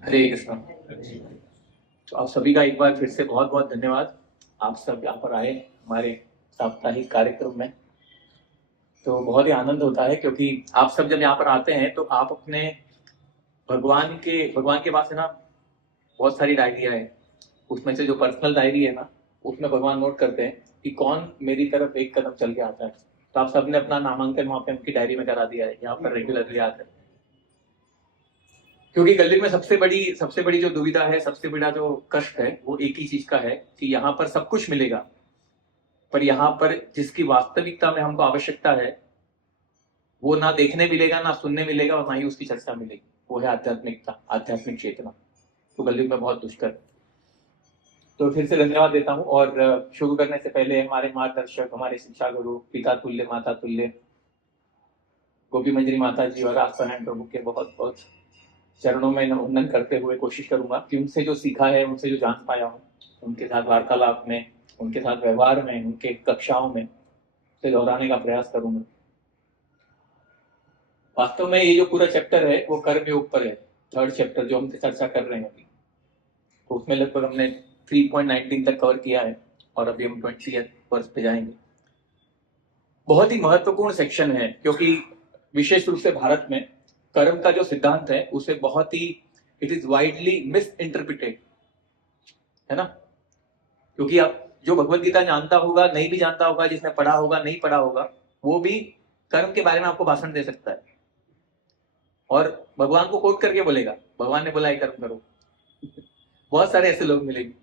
हरे कृष्ण। तो आप सभी का एक बार फिर से बहुत बहुत धन्यवाद। आप सब यहाँ पर आए हमारे साप्ताहिक कार्यक्रम में। तो बहुत ही आनंद होता है क्योंकि आप सब जब यहाँ पर आते हैं तो आप अपने भगवान के पास है ना, बहुत सारी डायरियाँ है। उसमें से जो पर्सनल डायरी है ना, उसमें भगवान नोट करते हैं कि कौन मेरी तरफ एक कदम चल के आता है। तो आप सबने अपना नामांकन वहाँ पे उनकी डायरी में करा दिया है, यहाँ पर रेगुलरली आते हैं। क्योंकि कलयुग में सबसे बड़ी जो दुविधा है, सबसे बड़ा जो कष्ट है, वो एक ही चीज का है कि यहाँ पर सब कुछ मिलेगा, पर यहाँ पर जिसकी वास्तविकता में हमको आवश्यकता है वो ना देखने मिलेगा, ना सुनने मिलेगा, और ना ही उसकी चर्चा मिलेगी। वो है आध्यात्मिकता, आध्यात्मिक चेतना। तो कलयुग में बहुत दुष्कर। तो फिर से धन्यवाद देता हूँ। और शुरू करने से पहले हमारे मार्गदर्शक, हमारे शिक्षा गुरु, पिता तुल्य माता तुल्य गोपी मंजरी माता जी और आस्थानारायण प्रभु के बहुत बहुत चरणों में वंदन करते हुए कोशिश करूंगा कि उनसे जो सीखा है, उनसे जो जान पाया हूँ, उनके साथ वार्तालाप में, उनके साथ व्यवहार में, उनके कक्षाओं में से दोहराने का प्रयास करूंगा। वास्तव में ये जो पूरा चैप्टर है वो कर्म योग पर है। थर्ड चैप्टर जो हम चर्चा कर रहे हैं अभी, तो उसमें लगभग हमने 3.19 तक कवर किया है और अभी हम 20th वर्ष पे जाएंगे। बहुत ही महत्वपूर्ण सेक्शन है क्योंकि विशेष रूप से भारत में कर्म का जो सिद्धांत है उसे बहुत ही it is widely misinterpreted है ना। क्योंकि आप जो भगवत गीता जानता होगा, नहीं भी जानता होगा, जिसने पढ़ा होगा, नहीं पढ़ा होगा, वो भी कर्म के बारे में आपको भाषण दे सकता है और भगवान को कोट करके बोलेगा, भगवान ने बोला है कर्म करो। बहुत सारे ऐसे लोग मिलेंगे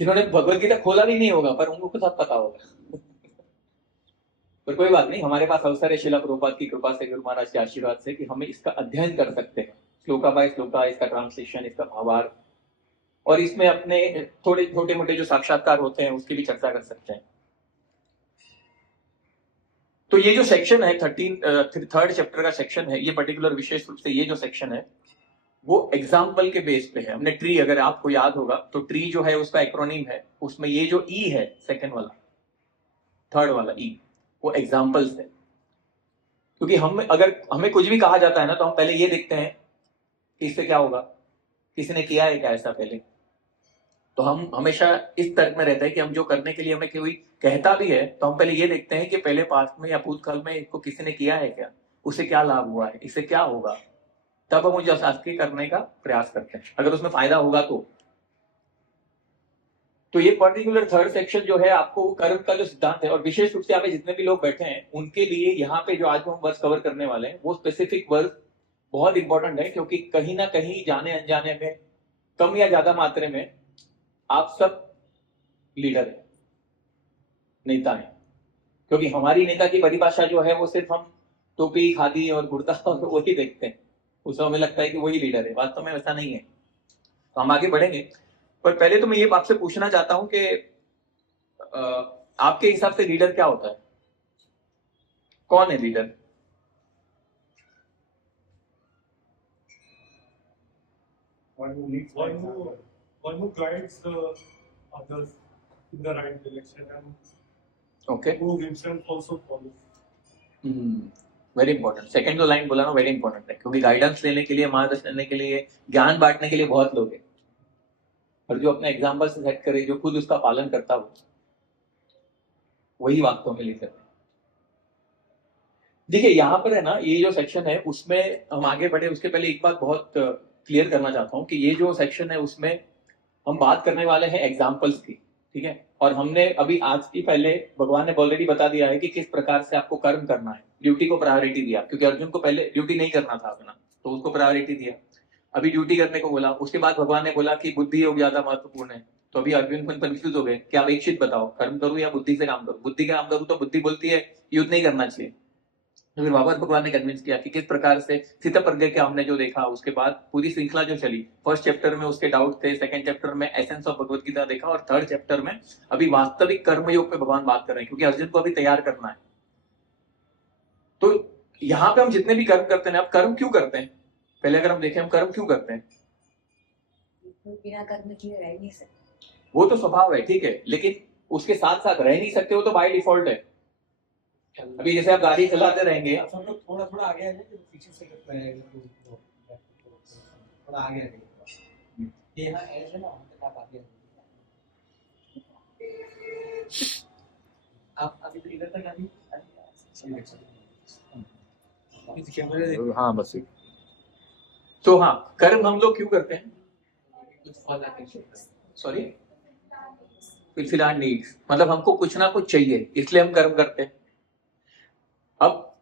जिन्होंने भगवत गीता खोला भी नहीं होगा, पर उनको सब पता होगा। पर कोई बात नहीं, हमारे पास अवसर है शिला प्रभुपाद की कृपा से, गुरु महाराज के आशीर्वाद से, कि हमें इसका अध्ययन कर सकते हैं श्लोका बाय श्लोका, इसका ट्रांसलेशन, इसका भावार्थ, और इसमें अपने थोड़े छोटे मोटे जो साक्षात्कार होते हैं उसकी भी चर्चा कर सकते हैं। तो ये जो सेक्शन है थर्ड चैप्टर का सेक्शन है, ये पर्टिकुलर विशेष रूप से ये जो सेक्शन है वो एग्जाम्पल के बेस पे है। हमने ट्री, अगर आपको याद होगा तो ट्री जो है उसका एक्रोनिम है, उसमें ये जो ई है सेकंड वाला, थर्ड वाला ई, वो एग्जाम्पल्स है। क्योंकि हम अगर हमें कुछ भी कहा जाता है ना तो हम पहले ये देखते हैं कि इससे क्या होगा, किसी ने किया है क्या ऐसा पहले। तो हम हमेशा इस तर्क में रहते हैं कि हम जो करने के लिए हमें कोई कहता भी है तो हम पहले ये देखते हैं कि पहले पास्ट में या भूतकाल में इसको किसी ने किया है क्या, उसे क्या लाभ हुआ है, इससे क्या होगा, तब हम उसे शास्त्रीय करने का प्रयास करते हैं, अगर उसमें फायदा होगा तो ये पर्टिकुलर थर्ड सेक्शन जो है आपको कर्म का जो सिद्धांत है, और विशेष रूप से यहाँ पे जितने भी लोग बैठे हैं उनके लिए यहाँ पे जो आज हम वर्ष कवर करने वाले हैं वो स्पेसिफिक वर्ष बहुत इंपॉर्टेंट है। क्योंकि कहीं ना कहीं जाने अनजाने में, कम या ज्यादा मात्रा में, आप सब लीडर है, नेता है। क्योंकि हमारी नेता की परिभाषा जो है वो सिर्फ हम टोपी, खादी और कुर्ता और वही देखते हैं, उसमें हमें लगता है कि वही लीडर है। वास्तव में वैसा नहीं है। तो हम आगे बढ़ेंगे, पर पहले तो मैं ये आपसे पूछना चाहता हूं कि आपके हिसाब से लीडर क्या होता है, कौन है leader? One who guides the others in the right direction and okay, who himself also follows. Very important. Second जो लाइन बोला ना, वेरी इंपॉर्टेंट है, क्योंकि गाइडेंस लेने के लिए, मार्गदर्शन लेने के लिए, ज्ञान बांटने के लिए बहुत लोग हैं, और जो अपने एग्जाम्पल से सेट करे, जो खुद उसका पालन करता हो, वही वास्तव में लीडर है। देखिए यहाँ पर है ना, ये जो सेक्शन है उसमें हम आगे बढ़े उसके पहले एक बात बहुत क्लियर करना चाहता हूँ कि ये जो सेक्शन है उसमें हम बात करने वाले हैं एग्जाम्पल्स की, ठीक है। और हमने अभी आज की पहले भगवान ने ऑलरेडी बता दिया है कि किस प्रकार से आपको कर्म करना है, ड्यूटी को प्रायोरिटी दिया, क्योंकि अर्जुन को पहले ड्यूटी नहीं करना था अपना, तो उसको प्रायोरिटी दिया, अभी ड्यूटी करने को बोला। उसके बाद भगवान ने बोला कि बुद्धि योग ज्यादा महत्वपूर्ण है। तो अभी अर्जुन कंफ्यूज हो गए कि आप एक चीज बताओ, कर्म करूं या बुद्धि से काम करूं। बुद्धि का काम करूं तो बुद्धि बोलती है युद्ध नहीं करना चाहिए। तो फिर वापस भगवान ने कन्विंस किया कि किस प्रकार से स्थितप्रज्ञ के हमने जो देखा, उसके बाद पूरी श्रृंखला जो चली, फर्स्ट चैप्टर में उसके डाउट थे, सेकंड चैप्टर में एसेंस ऑफ भगवत गीता देखा, और थर्ड चैप्टर में अभी वास्तविक कर्मयोग पे भगवान बात कर रहे हैं, क्योंकि अर्जुन को अभी तैयार करना है। तो यहाँ पे हम जितने भी कर्म करते हैं, अब कर्म क्यों करते हैं, पहले अगर हम देखें हम कर्म क्यों करते हैं, बिना कर्म किए रह नहीं सकते, वो तो स्वभाव है, ठीक है, लेकिन उसके साथ साथ रह नहीं सकते, वो तो बाय डिफॉल्ट है। अभी जैसे आप गाड़ी चलाते रहेंगे, थोड़ा थोड़ा आगे आ जाए, पीछे से करता है। थोड़ा आगे रखिए, ये यहाँ एज है ना, वहाँ तक आप आगे आप अभी तो इधर तक अभी हाँ बस। तो हाँ, कर्म हम लोग क्यों करते हैं? सॉरी, फिलहाल नीड्स, मतलब हमको कुछ ना कुछ चाहिए, इसलिए हम कर्म करते हैं। अब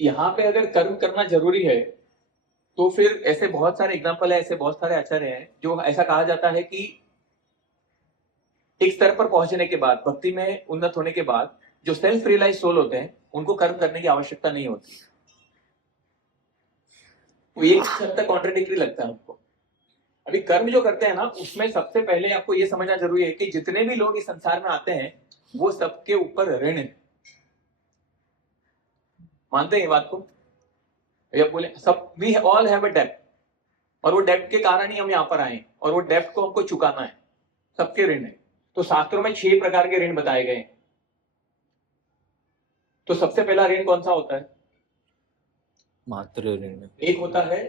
यहाँ पे अगर कर्म करना जरूरी है तो फिर ऐसे बहुत सारे एग्जाम्पल है, ऐसे बहुत सारे आचार्य हैं जो ऐसा कहा जाता है कि एक स्तर पर पहुंचने के बाद, भक्ति में उन्नत होने के बाद, जो सेल्फ रियलाइज सोल होते हैं उनको कर्म करने की आवश्यकता नहीं होती। तो ये कुछ हद तक कॉन्ट्रडिक्टरी लगता है हमको। अभी कर्म जो करते हैं ना, उसमें सबसे पहले आपको ये समझना जरूरी है कि जितने भी लोग इस संसार में आते हैं वो सबके ऊपर ऋण है। मानते हैं ये बात को? भैया बोले सब, वी ऑल हैव अ डेब्ट, और वो डेब्ट के कारण ही हम यहाँ पर आए, और वो डेब्ट को हमको चुकाना है। सबके ऋण है। तो शास्त्रों में 6 प्रकार के ऋण बताए गए हैं। तो सबसे पहला ऋण कौन सा होता है? मात्र ऋण। एक होता है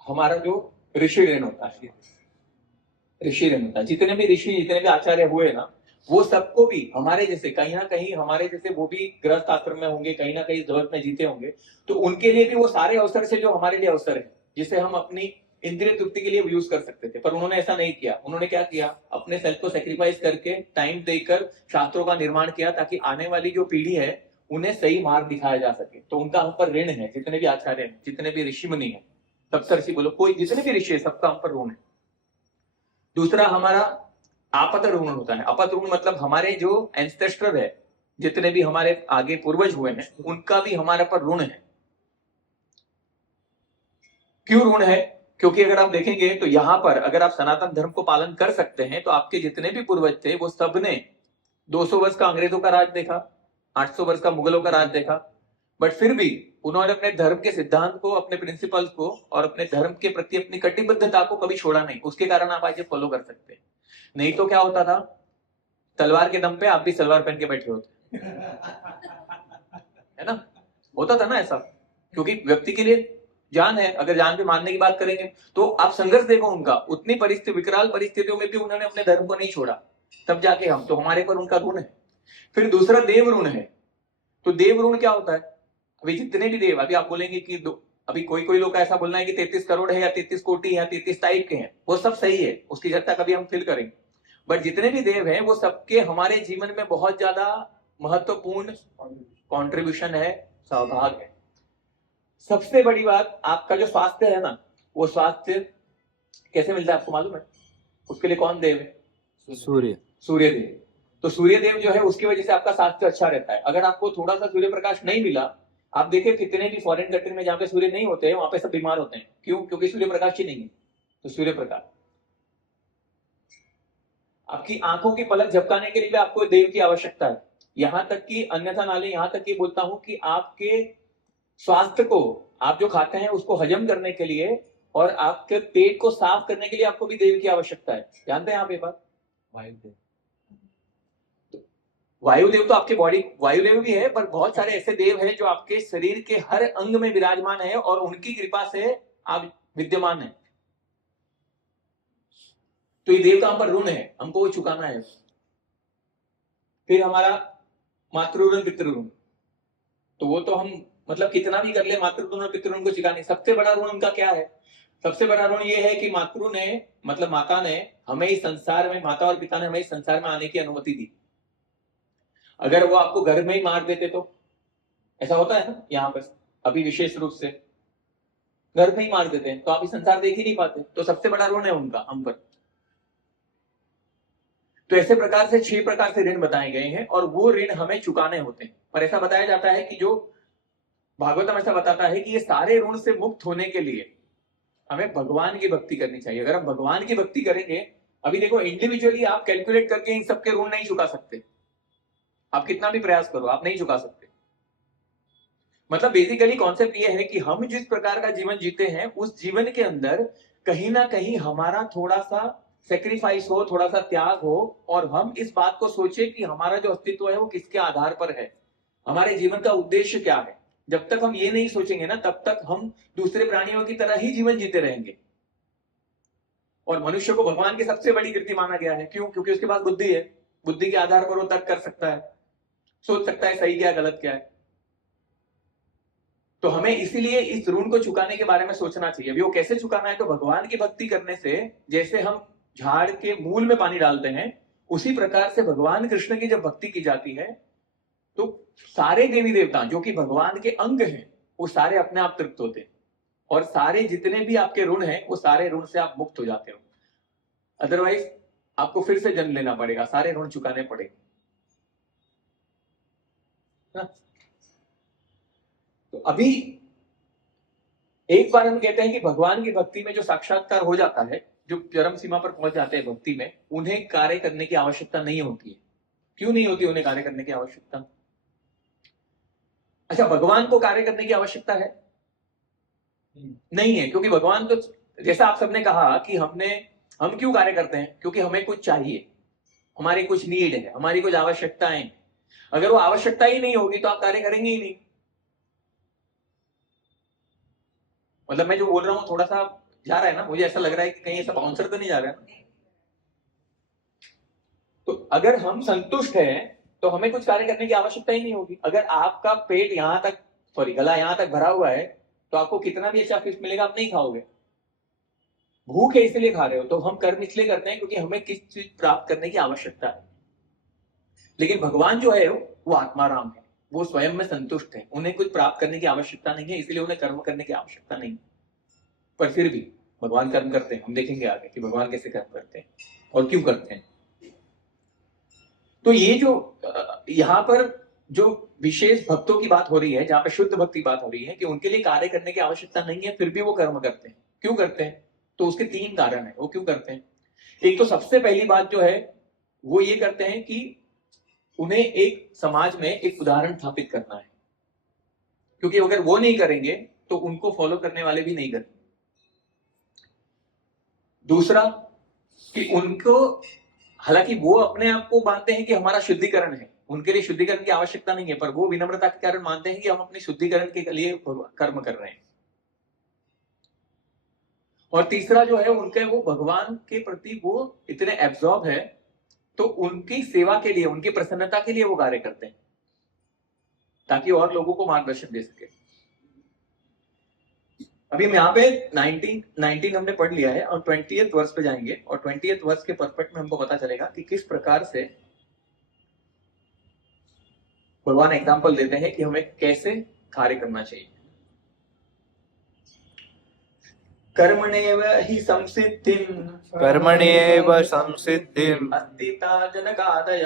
हमारा जो ऋषि ऋण होता है। ऋषि ऋण होता है, जितने भी ऋषि, जितने भी आचार्य हुए ना, वो सबको भी हमारे जैसे, कहीं ना कहीं हमारे जैसे वो भी गृहस्थ आश्रम में होंगे, कहीं ना कहीं जगत में जीते होंगे। तो उनके लिए भी वो सारे अवसर से जो हमारे लिए अवसर है, जिसे हम अपनी इंद्रिय तृप्ति के लिए यूज कर सकते थे, पर उन्होंने ऐसा नहीं किया। उन्होंने क्या किया? अपने सेल्फ को सेक्रीफाइस करके, टाइम देकर शास्त्रों का निर्माण किया, ताकि आने वाली जो पीढ़ी है उन्हें सही मार्ग दिखाया जा सके। तो उनका हम पर ऋण है। जितने भी आचार्य हैं, जितने भी ऋषि मुनि है, सप्तर्षि बोलो, कोई जितने भी ऋषि है, सबका हम पर ऋण है। दूसरा हमारा आपत ऋण होता है। आपत ऋण मतलब हमारे जो एंसेस्टर है, जितने भी हमारे आगे पूर्वज हुए हैं, उनका भी हमारे पर ऋण है। क्यों ऋण है? क्योंकि अगर आप देखेंगे तो यहाँ पर अगर आप सनातन धर्म को पालन कर सकते हैं तो आपके जितने भी पूर्वज थे वो सबने 200 वर्ष का अंग्रेजों का राज देखा, 800 वर्ष का मुगलों का राज देखा, बट फिर भी उन्होंने अपने धर्म के सिद्धांत को, अपने प्रिंसिपल्स को और अपने धर्म के प्रति अपनी कटिबद्धता को कभी छोड़ा नहीं। उसके कारण आप आज ये फॉलो कर सकते हैं। नहीं तो क्या होता था? तलवार के दम पे आप भी सलवार पहन के बैठे होते, है ना? होता था ना ऐसा, क्योंकि व्यक्ति के लिए जान है। अगर जान पे मारने की बात करेंगे तो आप संघर्ष देखो उनका, उतनी परिस्थिति, विकराल परिस्थितियों में भी उन्होंने अपने धर्म को नहीं छोड़ा, तब जाके हम, तो हमारे पर उनका ऋण है। फिर दूसरा देव ऋण है। तो देव ऋण क्या होता है? अभी जितने भी देव, अभी आप बोलेंगे कि अभी कोई लोग का ऐसा बोलना है कि 33 करोड़ है या 33 कोटि या 33 टाइप के हैं, वो सब सही है, उसकी चर्चा कभी हम फिल करेंगे। बट जितने भी देव हैं वो सबके हमारे जीवन में बहुत ज्यादा महत्वपूर्ण कॉन्ट्रीब्यूशन है, सहभाग है। सबसे बड़ी बात, आपका जो स्वास्थ्य है ना, वो स्वास्थ्य कैसे मिलता है आपको मालूम है? उसके लिए कौन देव है? सूर्य। सूर्य देव। तो सूर्य देव जो है उसकी वजह से आपका स्वास्थ्य अच्छा रहता है। अगर आपको थोड़ा सा सूर्य प्रकाश नहीं मिला, आप देखिए कितने भी फॉरेन कंट्री में जहां पे सूर्य नहीं होते हैं, वहां पे सब बीमार होते हैं। क्यों? क्योंकि सूर्य प्रकाश ही नहीं है। तो सूर्य प्रकाश, आपकी आंखों की पलक झपकाने के लिए भी आपको देव की आवश्यकता है। यहां तक कि अन्यथा नाले, यहां तक कि बोलता हूं कि आपके स्वास्थ्य को, आप जो खाते हैं उसको हजम करने के लिए और आपके पेट को साफ करने के लिए आपको भी देव की आवश्यकता है। जानते हैं आप ये बात? वायुदेव। वायुदेव तो आपके बॉडी, वायुदेव भी है, पर बहुत सारे ऐसे देव हैं जो आपके शरीर के हर अंग में विराजमान है और उनकी कृपा से आप विद्यमान है। तो ये देव का हम पर ऋण है, हमको वो चुकाना है। फिर हमारा मातृ ऋण, पितृ ऋण, तो वो तो हम मतलब कितना भी कर ले, मातृ ऋण और पितृ ऋण को चुका नहीं। सबसे बड़ा ऋण उनका क्या है? सबसे बड़ा ऋण ये है कि मातृ ने, मतलब माता ने हमें इस संसार में, माता और पिता ने हमें इस संसार में आने की अनुमति दी। अगर वो आपको घर में ही मार देते तो, ऐसा होता है ना यहाँ पर, अभी विशेष रूप से घर में ही मार देते हैं तो आप इस संसार देख ही नहीं पाते। तो सबसे बड़ा ऋण है उनका हम पर। तो ऐसे प्रकार से 6 प्रकार से ऋण बताए गए हैं और वो ऋण हमें चुकाने होते हैं। पर ऐसा बताया जाता है कि जो भागवतम ऐसा बताता है कि ये सारे ऋण से मुक्त होने के लिए हमें भगवान की भक्ति करनी चाहिए। अगर हम भगवान की भक्ति करेंगे, अभी देखो इंडिविजुअली आप कैलकुलेट करके इन सबके ऋण नहीं चुका सकते, आप कितना भी प्रयास करो आप नहीं चुका सकते। मतलब बेसिकली कॉन्सेप्ट ये है कि हम जिस प्रकार का जीवन जीते हैं उस जीवन के अंदर कहीं ना कहीं हमारा थोड़ा सा सेक्रीफाइस हो, थोड़ा सा त्याग हो, और हम इस बात को सोचे कि हमारा जो अस्तित्व है वो किसके आधार पर है, हमारे जीवन का उद्देश्य क्या है। जब तक हम ये नहीं सोचेंगे ना, तब तक हम दूसरे प्राणियों की तरह ही जीवन जीते रहेंगे। और मनुष्य को भगवान की सबसे बड़ी कृति माना गया है। क्यों? क्योंकि उसके पास बुद्धि है, बुद्धि के आधार पर वो तर्क कर सकता है, सोच सकता है सही क्या है गलत क्या है। तो हमें इसीलिए इस ऋण को चुकाने के बारे में सोचना चाहिए। अभी वो कैसे चुकाना है? तो भगवान की भक्ति करने से, जैसे हम झाड़ के मूल में पानी डालते हैं, उसी प्रकार से भगवान कृष्ण की जब भक्ति की जाती है तो सारे देवी देवता जो कि भगवान के अंग हैं वो सारे अपने आप तृप्त होते हैं, और सारे जितने भी आपके ऋण हैं वो सारे ऋण से आप मुक्त हो जाते हो। अदरवाइज आपको फिर से जन्म लेना पड़ेगा, सारे ऋण चुकाने पड़ेंगे ना? तो अभी एक बार हम कहते हैं कि भगवान की भक्ति में जो साक्षात्कार हो जाता है, जो चरम सीमा पर पहुंच जाते हैं भक्ति में, उन्हें कार्य करने की आवश्यकता नहीं होती है। क्यों नहीं होती उन्हें कार्य करने की आवश्यकता? अच्छा, भगवान को कार्य करने की आवश्यकता है? नहीं है, क्योंकि भगवान तो, जैसा आप सबने कहा कि हम क्यों कार्य करते हैं? क्योंकि हमें कुछ चाहिए, हमारी कुछ नीड है, हमारी कुछ आवश्यकताएं। अगर वो आवश्यकता ही नहीं होगी तो आप कार्य करेंगे ही नहीं। मतलब मैं जो बोल रहा हूं थोड़ा सा जा रहा है ना? मुझे ऐसा लग रहा है कि कहीं ऐसा बाउंसर तो नहीं जा रहा है ना? तो अगर हम संतुष्ट हैं तो हमें कुछ कार्य करने की आवश्यकता ही नहीं होगी। अगर आपका पेट यहां तक, गला यहां तक भरा हुआ है तो आपको कितना भी अच्छा फिश मिलेगा आप नहीं खाओगे। भूख है इसलिए खा रहे हो। तो हम कर्म इसलिए करते हैं क्योंकि हमें किस चीज प्राप्त करने की आवश्यकता है। लेकिन भगवान जो है वो आत्माराम है, वो स्वयं में संतुष्ट है, उन्हें कुछ प्राप्त करने की आवश्यकता नहीं है, इसलिए उन्हें कर्म करने की आवश्यकता नहीं। पर फिर भी भगवान कर्म करते हैं। हम देखेंगे आगे कि भगवान कैसे कर्म करते हैं और क्यों करते हैं। तो ये जो यहाँ पर जो विशेष भक्तों की बात हो रही है, जहां पर शुद्ध भक्ति बात हो रही है कि उनके लिए कार्य करने की आवश्यकता नहीं है, फिर भी वो कर्म करते हैं। क्यों करते हैं? तो उसके 3 कारण है वो क्यों करते हैं। एक तो सबसे पहली बात जो है वो ये करते हैं कि उन्हें एक समाज में एक उदाहरण स्थापित करना है, क्योंकि अगर वो नहीं करेंगे तो उनको फॉलो करने वाले भी नहीं करेंगे। दूसरा कि उनको, हालांकि वो अपने आप को मानते हैं कि हमारा शुद्धिकरण है, उनके लिए शुद्धिकरण की आवश्यकता नहीं है, पर वो विनम्रता के कारण मानते हैं कि हम अपने शुद्धिकरण के लिए कर्म कर रहे हैं। और तीसरा जो है उनके, वो भगवान के प्रति वो इतने एब्जॉर्ब है तो उनकी सेवा के लिए, उनकी प्रसन्नता के लिए वो कार्य करते हैं ताकि और लोगों को मार्गदर्शन दे सके। अभी हम यहाँ पे 19 हमने पढ़ लिया है और 20th वर्ष पे जाएंगे, और 20th वर्ष के परस्पेक्ट में हमको पता चलेगा कि किस प्रकार से भगवान एग्जाम्पल देते हैं कि हमें कैसे कार्य करना चाहिए। कर्मणेव हि संसिद्धिं कर्मण्येव संसिद्धिम् अस्तिता जनकादय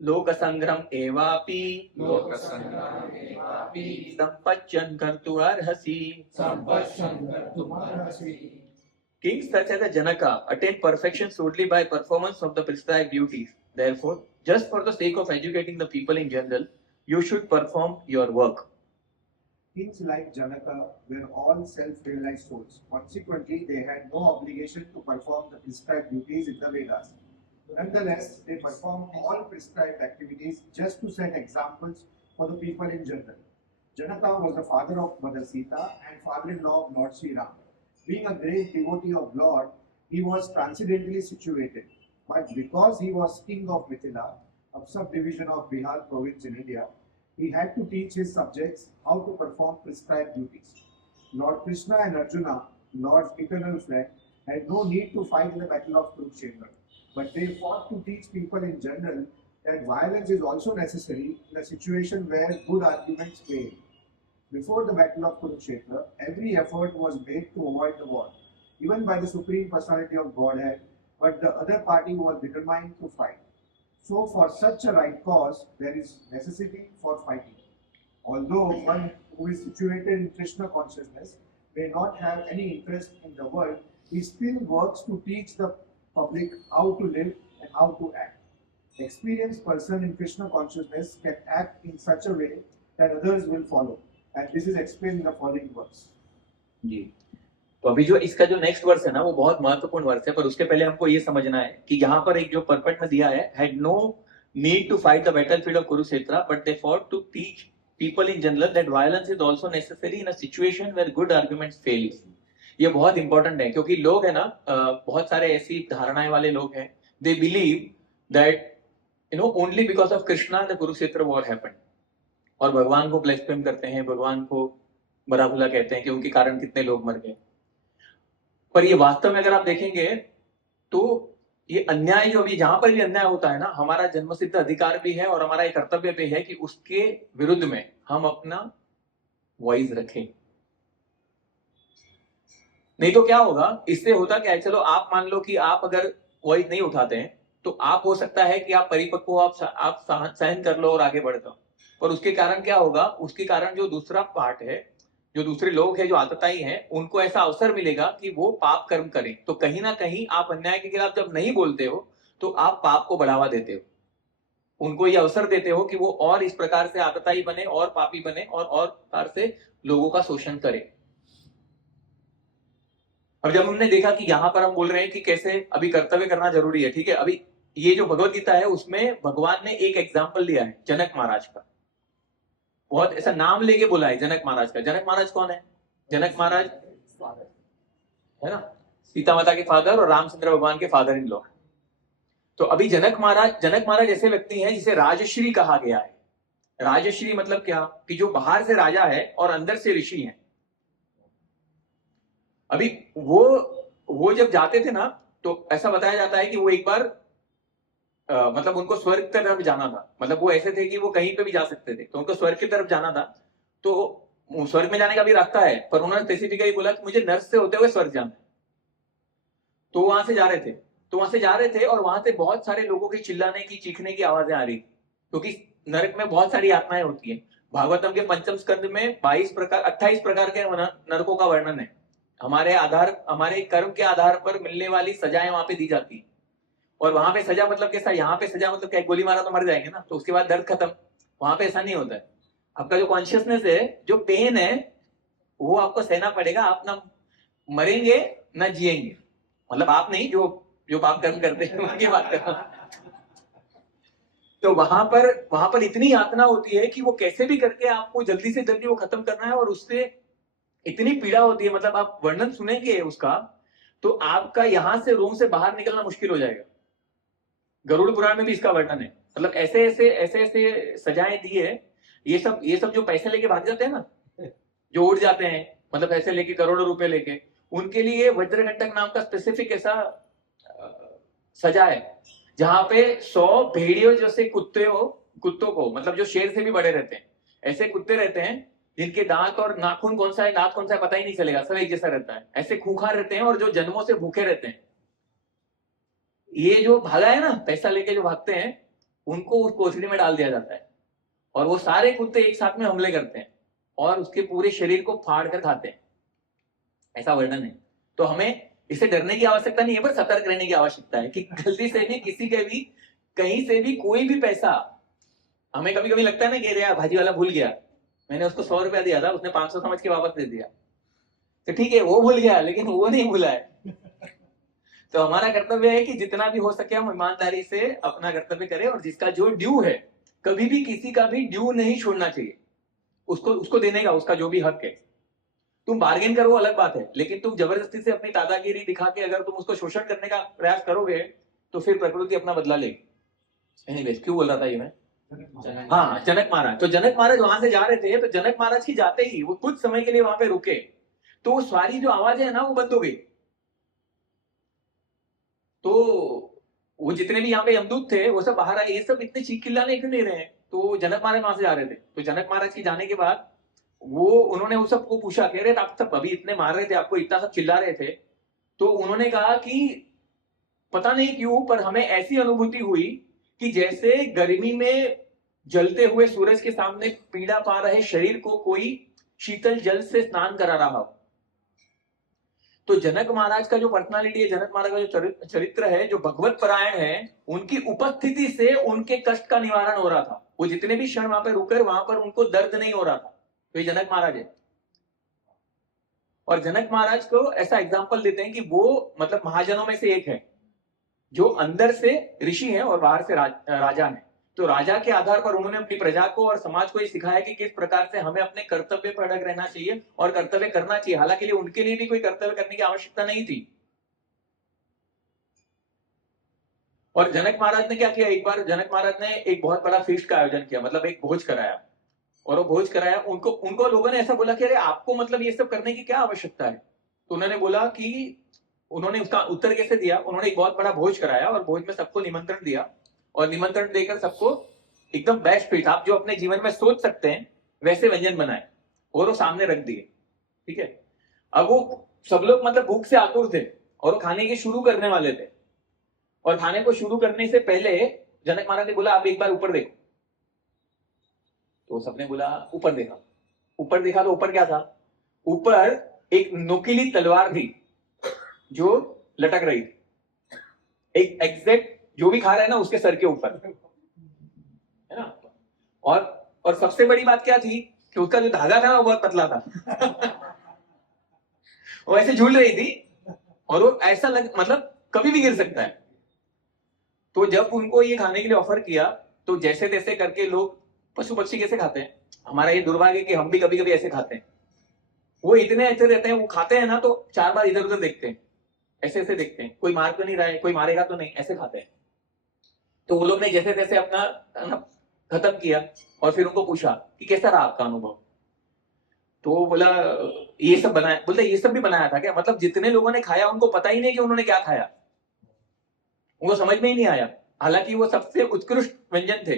लोकसंग्रहम् एवापि संपच्यन् कर्तुमर्हसि। Kings such as Janaka attain perfection solely by performance of the prescribed duties. Therefore, just for the sake of educating the people in general, you should perform your work. Kings like Janaka were all self-realized souls. Consequently, they had no obligation to perform the prescribed duties in the Vedas. Nonetheless, they performed all prescribed activities just to set examples for the people in general. Janaka was the father of Mother Sita and father-in-law of Lord Sri Ram. Being a great devotee of Lord, he was transcendently situated. But because he was king of Mithila, a subdivision of Bihar province in India, he had to teach his subjects how to perform prescribed duties. Lord Krishna and Arjuna, Lord's eternal friend, had no need to fight in the battle of Kurukshetra, but they fought to teach people in general that violence is also necessary in a situation where good arguments fail. Before the battle of Kurukshetra, every effort was made to avoid the war, even by the Supreme Personality of Godhead, but the other party was determined to fight. So for such a right cause, there is necessity for fighting. Although one who is situated in Krishna consciousness may not have any interest in the world, he still works to teach the public how to live and how to act. The experienced person in Krishna consciousness can act in such a way that others will follow. And this is explained in the following verse. जी, तो अभी जो इसका जो next verse है ना वो बहुत महत्वपूर्ण वर्स है, पर उसके पहले हमको ये समझना है कि यहाँ पर एक जो परपेट में दिया है, had no need to fight the battlefield of Kurukshetra, but they fought to teach people in general that violence is also necessary in a situation where good arguments fail. ये बहुत इंपॉर्टेंट है क्योंकि लोग है ना बहुत सारे ऐसी धारणाएं वाले लोग हैं, they believe that only because of Krishna the Kurukshetra war happened, और भगवान को ब्लेस्फेम करते हैं, भगवान को बड़ा भला कहते हैं कि उनके कारण कितने लोग मर गए। पर ये वास्तव में अगर आप देखेंगे तो ये अन्याय जो भी जहां पर भी अन्याय होता है ना, हमारा जन्मसिद्ध अधिकार भी है और हमारा एक कर्तव्य भी है कि उसके विरुद्ध में हम अपना वॉइस रखें। नहीं तो क्या होगा, इससे होता क्या है, चलो आप मान लो कि आप अगर वॉइस नहीं उठाते हैं तो आप हो सकता है कि आप परिपक्व हो, आप सहन कर लो और आगे बढ़ जाओ, पर उसके कारण क्या होगा, उसके कारण जो दूसरा पार्ट है, जो दूसरे लोग हैं, जो आतताई हैं, उनको ऐसा अवसर मिलेगा कि वो पाप कर्म करें। तो कहीं ना कहीं आप अन्याय के खिलाफ जब नहीं बोलते हो तो आप पाप को बढ़ावा देते हो, उनको ये अवसर देते हो कि वो और इस प्रकार से आतताई बने और पापी बने और प्रकार से लोगों का शोषण करें। अब जब हमने देखा कि यहां पर हम बोल रहे हैं कि कैसे अभी कर्तव्य करना जरूरी है, ठीक है, अभी ये जो भगवत गीता है उसमें भगवान ने एक एग्जाम्पल दिया है जनक महाराज का, बहुत ऐसा नाम लेके बोला है जनक महाराज का। जनक महाराज कौन है? जनक महाराज है ना, सीता माता के फादर और रामचंद्र भगवान के फादर इन लॉ। तो अभी जनक महाराज ऐसे व्यक्ति हैं जिसे राजश्री कहा गया है। राजश्री मतलब क्या, कि जो बाहर से राजा है और अंदर से ऋषि हैं। अभी वो जब जाते थे ना तो ऐसा बताया जाता है कि वो एक बार मतलब उनको स्वर्ग की तरफ जाना था, मतलब वो ऐसे थे कि वो कहीं पे भी जा सकते थे, तो उनको स्वर्ग की तरफ जाना था। तो स्वर्ग में जाने का भी रास्ता है, पर उन्होंने स्पेसिफिकली बोला कि मुझे नर्क से होते हुए स्वर्ग जाना है। तो वहां से जा रहे थे और वहां से बहुत सारे लोगों के चिल्लाने की, चीखने की आवाजें आ रही, क्योंकि नरक में बहुत सारी यातनाएं होती है। भागवतम के पंचम स्कंद में 28 प्रकार के नरकों का वर्णन है। हमारे कर्म के आधार पर मिलने वाली सजाएं वहां पे दी जाती है। और वहां पे सजा मतलब कैसा, यहाँ पे सजा मतलब क्या, गोली मारा तो मर जाएंगे ना, तो उसके बाद दर्द खत्म। वहां पे ऐसा नहीं होता है। आपका जो कॉन्शियसनेस है, जो पेन है, वो आपको सहना पड़ेगा। आप ना मरेंगे ना जिएंगे, मतलब आप नहीं, जो पाप कर्म करते हैं उनकी बात कर रहा हूं। तो वहां पर इतनी यातना होती है कि वो कैसे भी करके आपको जल्दी से जल्दी वो खत्म करना है, और उससे इतनी पीड़ा होती है, मतलब आप वर्णन सुनेंगे उसका तो आपका यहां से रूम से बाहर निकलना मुश्किल हो जाएगा। गरुड़ पुराण में भी इसका वर्णन है। मतलब ऐसे सजाएं दी है। ये सब जो पैसे लेके भाग जाते हैं ना, जो उड़ जाते हैं, मतलब पैसे लेके, करोड़ों रुपए लेके, उनके लिए वज्रघंटक नाम का स्पेसिफिक ऐसा सजा है जहां पे 100 भेड़ियों जैसे कुत्तों को, मतलब जो शेर से भी बड़े रहते हैं, ऐसे कुत्ते रहते हैं जिनके दांत और नाखून कौन सा है, दांत कौन सा है पता ही नहीं चलेगा, सब एक जैसा रहता है। ऐसे खूंखार रहते हैं और जो जन्मों से भूखे रहते हैं। ये जो भागा है ना, पैसा लेके जो भागते हैं, उनको उस कोठरी में डाल दिया जाता है और वो सारे कुत्ते एक साथ में हमले करते हैं और उसके पूरे शरीर को फाड़ कर खाते हैं। ऐसा वर्णन है। तो हमें इससे डरने की आवश्यकता नहीं है, पर सतर्क रहने की आवश्यकता है कि गलती से भी किसी के भी कहीं से भी कोई भी पैसा, हमें कभी कभी लगता है ना कि यार भाजी वाला भूल गया, मैंने उसको 100 रुपया दिया था, उसने 500 समझ के वापस दे दिया, तो ठीक है वो भूल गया, लेकिन वो नहीं भूला है। तो हमारा कर्तव्य है कि जितना भी हो सके हम ईमानदारी से अपना कर्तव्य करें, और जिसका जो ड्यू है, कभी भी किसी का भी ड्यू नहीं छोड़ना चाहिए, उसको देने का, उसका जो भी हक है। तुम बार्गेन करो अलग बात है, लेकिन तुम जबरदस्ती से अपनी दादागिरी दिखा के अगर तुम उसको शोषण करने का प्रयास करोगे तो फिर प्रकृति अपना बदला लेगी। एनीवेज, क्यों बोल रहा था ये मैं? हाँ, जनक महाराज। तो जनक महाराज वहां से जा रहे थे, तो जनक महाराज की जाते ही वो कुछ समय के लिए वहां पे रुके, तो वो सारी जो आवाजें है ना वो बंद हो गई। तो वो जितने भी यहाँ पे यमदूत थे वो सब बाहर आए, ये सब इतने चीख चिल्लाने क्यों नहीं रहे हैं? तो जनक महाराज वहां से जा रहे थे। तो जनक महाराज के जाने के बाद उन्होंने उस सबको पूछा, कह रहे थे आप सब अभी इतने मार रहे थे, आपको इतना सब चिल्ला रहे थे। तो उन्होंने कहा कि पता नहीं क्यों, पर हमें ऐसी अनुभूति हुई कि जैसे गर्मी में जलते हुए सूरज के सामने पीड़ा पा रहे शरीर को कोई शीतल जल से स्नान करा रहा हो। तो जनक महाराज का जो पर्सनालिटी है, जनक महाराज का जो चरित्र है, जो भगवत परायण है, उनकी उपस्थिति से उनके कष्ट का निवारण हो रहा था। वो जितने भी क्षण वहां पर रुकर, वहां पर उनको दर्द नहीं हो रहा था। तो ये जनक महाराज है। और जनक महाराज को ऐसा एग्जाम्पल देते हैं कि वो मतलब महाजनों में से एक है, जो अंदर से ऋषि है और बाहर से राजा है। तो राजा के आधार पर उन्होंने अपनी प्रजा को और समाज को ये सिखाया कि किस प्रकार से हमें अपने कर्तव्य पर अड़ग रहना चाहिए और कर्तव्य करना चाहिए। हालांकि उनके लिए भी कोई कर्तव्य करने की आवश्यकता नहीं थी। और जनक महाराज ने क्या किया, एक बार जनक महाराज ने एक बहुत बड़ा फीस्ट का आयोजन किया, मतलब एक भोज कराया। और वो भोज कराया, उनको लोगों ने ऐसा बोला कि अरे आपको मतलब ये सब करने की क्या आवश्यकता है। तो उन्होंने बोला कि उन्होंने उसका उत्तर कैसे दिया, उन्होंने एक बहुत बड़ा भोज कराया और भोज में सबको निमंत्रण दिया और निमंत्रण देकर सबको एकदम बेस्ट फीस्ट, आप जो अपने जीवन में सोच सकते हैं वैसे व्यंजन बनाए और वो सामने रख दिए। ठीक है, अब वो सब लोग मतलब भूख से आतुर थे और वो खाने की शुरू करने वाले थे। और खाने को शुरू करने से पहले जनक महाराज ने बोला आप एक बार ऊपर देखो। तो सबने बोला ऊपर देखा। ऊपर देखा तो ऊपर क्या था, ऊपर एक नुकीली तलवार थी जो लटक रही थी, एक एग्जैक्ट जो भी खा रहा है ना उसके सर के ऊपर, है ना। और सबसे बड़ी बात क्या थी कि उसका जो धागा था ना वो बहुत पतला था वो ऐसे झूल रही थी और वो ऐसा मतलब कभी भी गिर सकता है। तो जब उनको ये खाने के लिए ऑफर किया तो जैसे तैसे करके लोग, पशु पक्षी कैसे खाते हैं, हमारा ये दुर्भाग्य कि हम भी कभी कभी ऐसे खाते हैं। वो इतने अच्छे रहते हैं, वो खाते हैं ना तो 4 बार इधर उधर देखते हैं, ऐसे ऐसे देखते हैं कोई मार तो नहीं रहा है, कोई मारेगा तो नहीं, ऐसे खाते हैं। तो वो लोग ने जैसे तैसे अपना खत्म किया और फिर उनको पूछा कि कैसा रहा आपका अनुभव। तो वो बोला ये सब बनाया, बोलते ये सब भी बनाया था क्या, मतलब जितने लोगों ने खाया उनको पता ही नहीं कि उन्होंने क्या खाया, उनको समझ में ही नहीं आया, हालांकि वो सबसे उत्कृष्ट व्यंजन थे।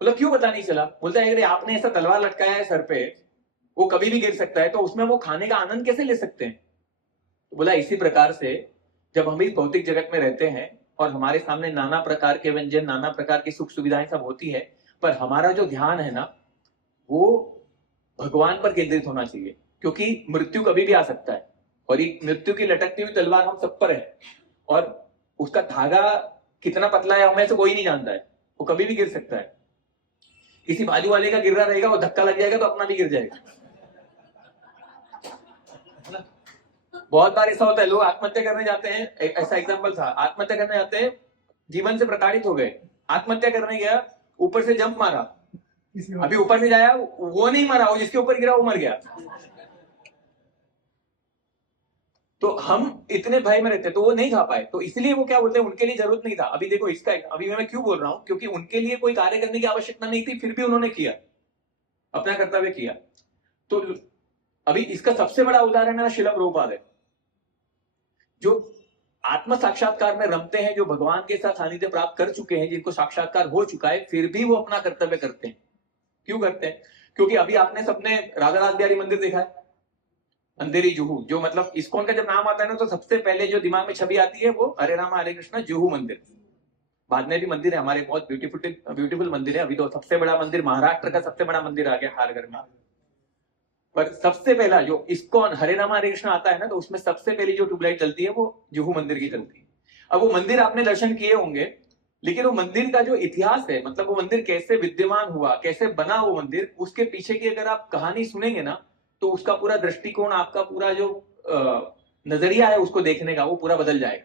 बोला क्यों पता नहीं चला, बोलता है अगर आपने ऐसा तलवार लटकाया है सर पे, वो कभी भी गिर सकता है, तो उसमें वो खाने का आनंद कैसे ले सकते हैं। तो बोला इसी प्रकार से जब हम इस भौतिक जगत में रहते हैं और हमारे सामने नाना प्रकार के व्यंजन, नाना प्रकार की सुख सुविधाएं सब होती है, पर हमारा जो ध्यान है ना वो भगवान पर केंद्रित होना चाहिए, क्योंकि मृत्यु कभी भी आ सकता है और ये मृत्यु की लटकती हुई तलवार हम सब पर है और उसका धागा कितना पतला है हमें से कोई नहीं जानता है, वो कभी भी गिर सकता है। किसी बाजू वाले का गिर रहा रहेगा, वो धक्का लग जाएगा तो अपना भी गिर जाएगा। बहुत बार ऐसा होता है, लोग आत्महत्या करने जाते हैं, ऐसा एग्जांपल था, आत्महत्या करने जाते हैं, जीवन से प्रताड़ित हो गए, आत्महत्या करने गया, ऊपर से जंप मारा, अभी ऊपर से जाया, वो नहीं मरा, वो जिसके ऊपर गिरा वो मर गया। तो हम इतने भय में रहते तो वो नहीं खा पाए, तो इसलिए वो क्या बोलते हैं उनके लिए जरूरत नहीं था। अभी देखो इसका, अभी मैं क्यों बोल रहा हूं, क्योंकि उनके लिए कोई कार्य करने की आवश्यकता नहीं थी, फिर भी उन्होंने किया, अपना कर्तव्य किया। तो अभी इसका सबसे बड़ा उदाहरण है श्रील प्रभुपाद है, जो आत्म साक्षात्कार में रमते हैं, जो भगवान के साथ सानिध्य प्राप्त कर चुके हैं, जिनको साक्षात्कार हो चुका है, फिर भी वो अपना कर्तव्य करते हैं। क्यों करते हैं, क्योंकि अभी आपने सबने राधा रास बिहारी मंदिर देखा है, अंधेरी जुहू, जो मतलब इस्कॉन का जब नाम आता है ना तो सबसे पहले जो दिमाग में छवि आती है वो हरे रामा हरे कृष्णा जुहू मंदिर। बाद में भी मंदिर है हमारे, बहुत ब्यूटीफुल मंदिर है। अभी तो सबसे बड़ा मंदिर महाराष्ट्र का सबसे बड़ा मंदिर आ गया खारघर में, पर सबसे पहला जो इस्कॉन हरे रामा हरे कृष्णा आता है ना तो उसमें सबसे पहली जो ट्यूबलाइट जलती है वो जुहू मंदिर की जलती है। अब वो मंदिर आपने दर्शन किए होंगे, लेकिन वो मंदिर का जो इतिहास है, मतलब वो मंदिर कैसे विद्यमान हुआ, कैसे बना वो मंदिर, उसके पीछे की अगर आप कहानी सुनेंगे ना तो उसका पूरा दृष्टिकोण, आपका पूरा जो नजरिया है उसको देखने का, वो पूरा बदल जाएगा।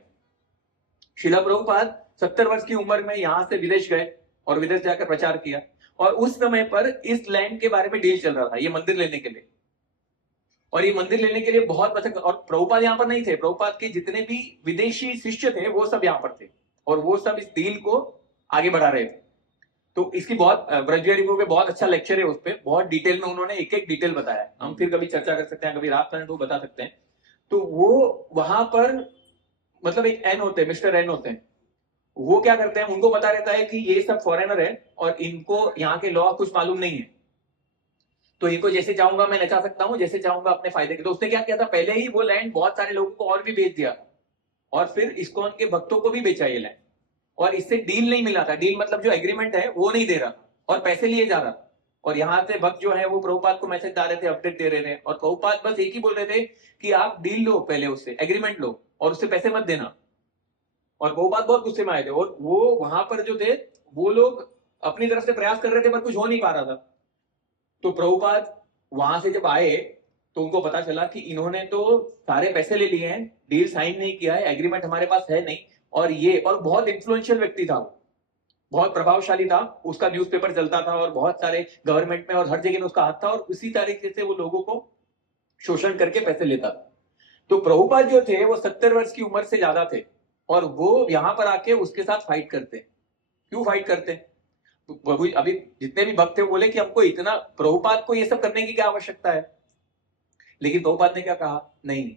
श्रील प्रभुपाद 70 वर्ष की उम्र में यहां से विदेश गए और विदेश जाकर प्रचार किया, और उस समय पर इस लैंड के बारे में डील चल रहा था, ये मंदिर लेने के लिए। और ये मंदिर लेने के लिए बहुत बचत, और प्रभुपाद यहाँ पर नहीं थे, प्रभुपाद के जितने भी विदेशी शिष्य थे वो सब यहाँ पर थे और वो सब इस डील को आगे बढ़ा रहे थे। तो इसकी बहुत ब्रजबिहारी पे बहुत अच्छा लेक्चर है, उस पर बहुत डिटेल में उन्होंने एक एक डिटेल बताया, हम फिर कभी चर्चा कर सकते हैं, कभी रात को बता सकते हैं। तो वो वहां पर मतलब एक एन होते हैं, मिस्टर एन होते हैं, वो क्या करते हैं, उनको पता रहता है कि ये सब फॉरेनर है और इनको यहाँ के लॉ कुछ मालूम नहीं है, तो इनको जैसे चाहूंगा मैं नचा सकता हूँ, जैसे चाहूंगा अपने फायदे के। तो उसने क्या किया था, पहले ही वो लैंड बहुत सारे लोगों को और भी बेच दिया और फिर इस्कॉन के भक्तों को भी बेचा ये लैंड, और इससे डील नहीं मिला था, डील मतलब जो एग्रीमेंट है वो नहीं दे रहा था और पैसे लिए जा रहा था। और यहाँ से भक्त जो है वो प्रभुपाद को मैसेज डाल रहे थे, अपडेट दे रहे थे, और प्रभुपाद बस एक ही बोल रहे थे कि आप डील लो, पहले उससे एग्रीमेंट लो और उससे पैसे मत देना। और प्रभुपाद बहुत गुस्से में आए थे, और वो वहां पर जो थे वो लोग अपनी तरफ से प्रयास कर रहे थे पर कुछ हो नहीं पा रहा था। तो प्रभुपाद वहां से जब आए तो उनको पता चला कि इन्होंने तो सारे पैसे ले लिए हैं, डील साइन नहीं किया है, एग्रीमेंट हमारे पास है नहीं, और ये, और बहुत इन्फ्लुएंशियल व्यक्ति था वो, बहुत प्रभावशाली था, उसका न्यूज़पेपर चलता था और बहुत सारे गवर्नमेंट में और हर जगह में उसका हाथ था, और उसी तरीके से वो लोगों को शोषण करके पैसे लेता था। तो प्रभुपाद जो थे वो 70 वर्ष की उम्र से ज्यादा थे, और वो यहां पर आके उसके साथ फाइट करते। क्यों फाइट करते? प्रभु अभी जितने भी भक्त थे वो बोले कि हमको इतना, प्रभुपाद को ये सब करने की क्या आवश्यकता है? लेकिन प्रभुपाद ने क्या कहा, नहीं,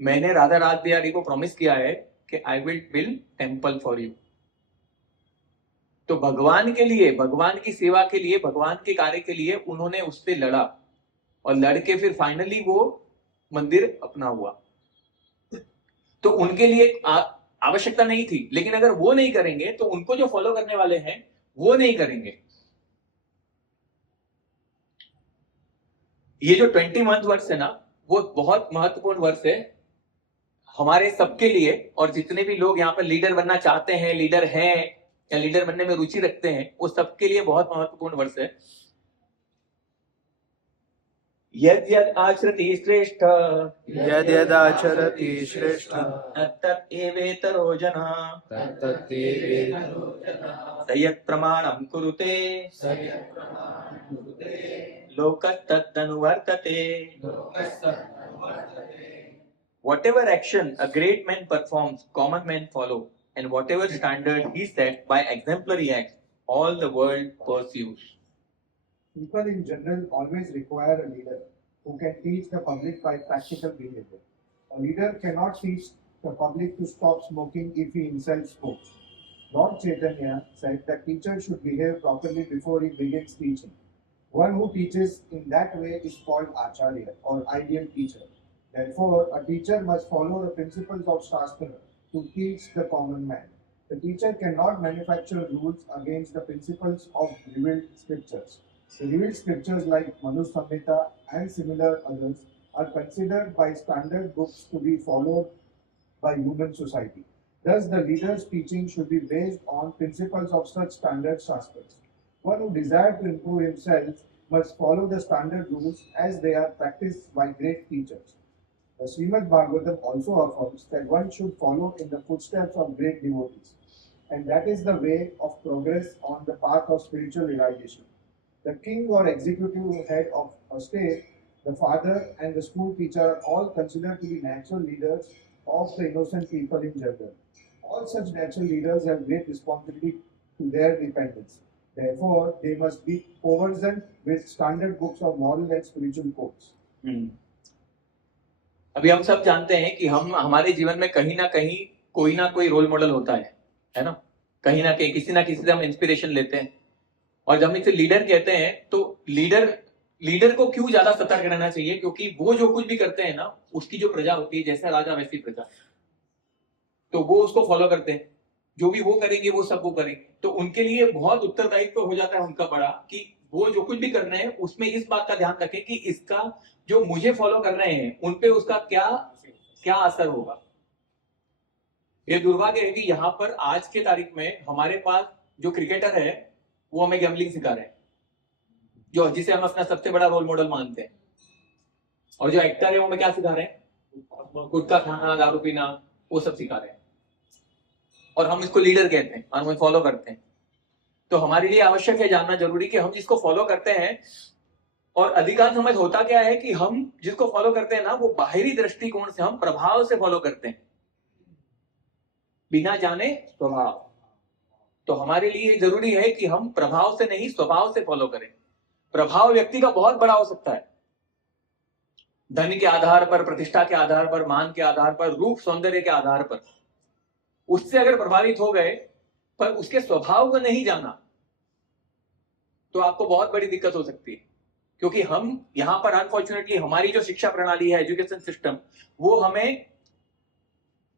मैंने राधा राज बिहारी को प्रॉमिस किया है कि I will build temple for you. तो भगवान के लिए, भगवान की सेवा के लिए, भगवान के कार्य के लिए उन्होंने उससे लड़ा, और लड़के फिर फाइनली वो मंदिर अपना हुआ। तो उनके लिए आवश्यकता नहीं थी, लेकिन अगर वो नहीं करेंगे तो उनको जो फॉलो करने वाले हैं वो नहीं करेंगे। ये जो 21 वर्ष है ना, वो बहुत महत्वपूर्ण वर्ष है हमारे सबके लिए, और जितने भी लोग यहाँ पर लीडर बनना चाहते हैं, लीडर हैं या लीडर बनने में रुचि रखते हैं, वो सबके लिए बहुत महत्वपूर्ण वर्ष है। यद् यद् आचरति श्रेष्ठ यद्यदाचरति श्रेष्ठ तत् एवेतरो जनः स यत् प्रमाणं कुरुते लोकस्तदनुवर्तते। Whatever action a great man performs, common men follow, and whatever standard he set by exemplary acts, all the world pursues. People in general always require a leader who can teach the public by practical behavior. A leader cannot teach the public to stop smoking if he himself smokes. Lord Chaitanya said that teacher should behave properly before he begins teaching. One who teaches in that way is called Acharya or ideal teacher. Therefore, a teacher must follow the principles of Shastra to teach the common man. The teacher cannot manufacture rules against the principles of revealed scriptures. The revealed scriptures like Manu Samhita and similar others are considered by standard books to be followed by human society. Thus, the leader's teaching should be based on principles of such standard Shastras. One who desires to improve himself must follow the standard rules as they are practiced by great teachers. The Srimad Bhagavatam also affirms that one should follow in the footsteps of great devotees, and that is the way of progress on the path of spiritual realization. The king or executive head of a state, the father, and the school teacher are all considered to be natural leaders of the innocent people in general. All such natural leaders have great responsibility to their dependents. Therefore, they must be conversant with standard books of moral and spiritual codes. अभी हम सब जानते हैं कि हम हमारे जीवन में कहीं ना कोई रोल मॉडल होता है ना? कहीं ना कहीं किसी ना किसी से हम इंस्पिरेशन लेते हैं, और जब हम इसे लीडर कहते हैं तो लीडर को क्यों ज्यादा सतर्क रहना चाहिए? क्योंकि वो जो कुछ भी करते हैं ना, उसकी जो प्रजा होती है, जैसा राजा वैसी प्रजा, तो वो उसको फॉलो करते हैं। जो भी वो करेंगे वो सब वो करेंगे, तो उनके लिए बहुत उत्तरदायित्व हो जाता है उनका बड़ा, कि वो जो कुछ भी कर रहे हैं उसमें इस बात का ध्यान रखें कि इसका जो मुझे फॉलो कर रहे हैं उन पे उसका क्या असर होगा। ये दुर्भाग्य है कि यहाँ पर आज के तारीख में हमारे पास जो क्रिकेटर है वो हमें गैम्बलिंग सिखा रहे हैं, जिसे हम अपना सबसे बड़ा रोल मॉडल मानते हैं, और जो एक्टर है वो हमें क्या सिखा रहे हैं? गुटखा खाना, दारू पीना, वो सब सिखा रहे हैं, और हम इसको लीडर कहते हैं और हमें फॉलो करते हैं। तो हमारे लिए आवश्यक है जानना जरूरी कि हम जिसको फॉलो करते हैं, और अधिकांश समय होता क्या है कि हम जिसको फॉलो करते हैं ना, वो बाहरी दृष्टिकोण से हम प्रभाव से फॉलो करते हैं, बिना जाने स्वभाव। तो हमारे लिए जरूरी है कि हम प्रभाव से नहीं, स्वभाव से फॉलो करें। प्रभाव व्यक्ति का बहुत बड़ा हो सकता है, धन के आधार पर, प्रतिष्ठा के आधार पर, मान के आधार पर, रूप सौंदर्य के आधार पर। उससे अगर प्रभावित हो गए पर उसके स्वभाव को नहीं जाना, तो आपको बहुत बड़ी दिक्कत हो सकती है। क्योंकि हम यहां पर अनफॉर्चुनेटली हमारी जो शिक्षा प्रणाली है, एजुकेशन सिस्टम, वो हमें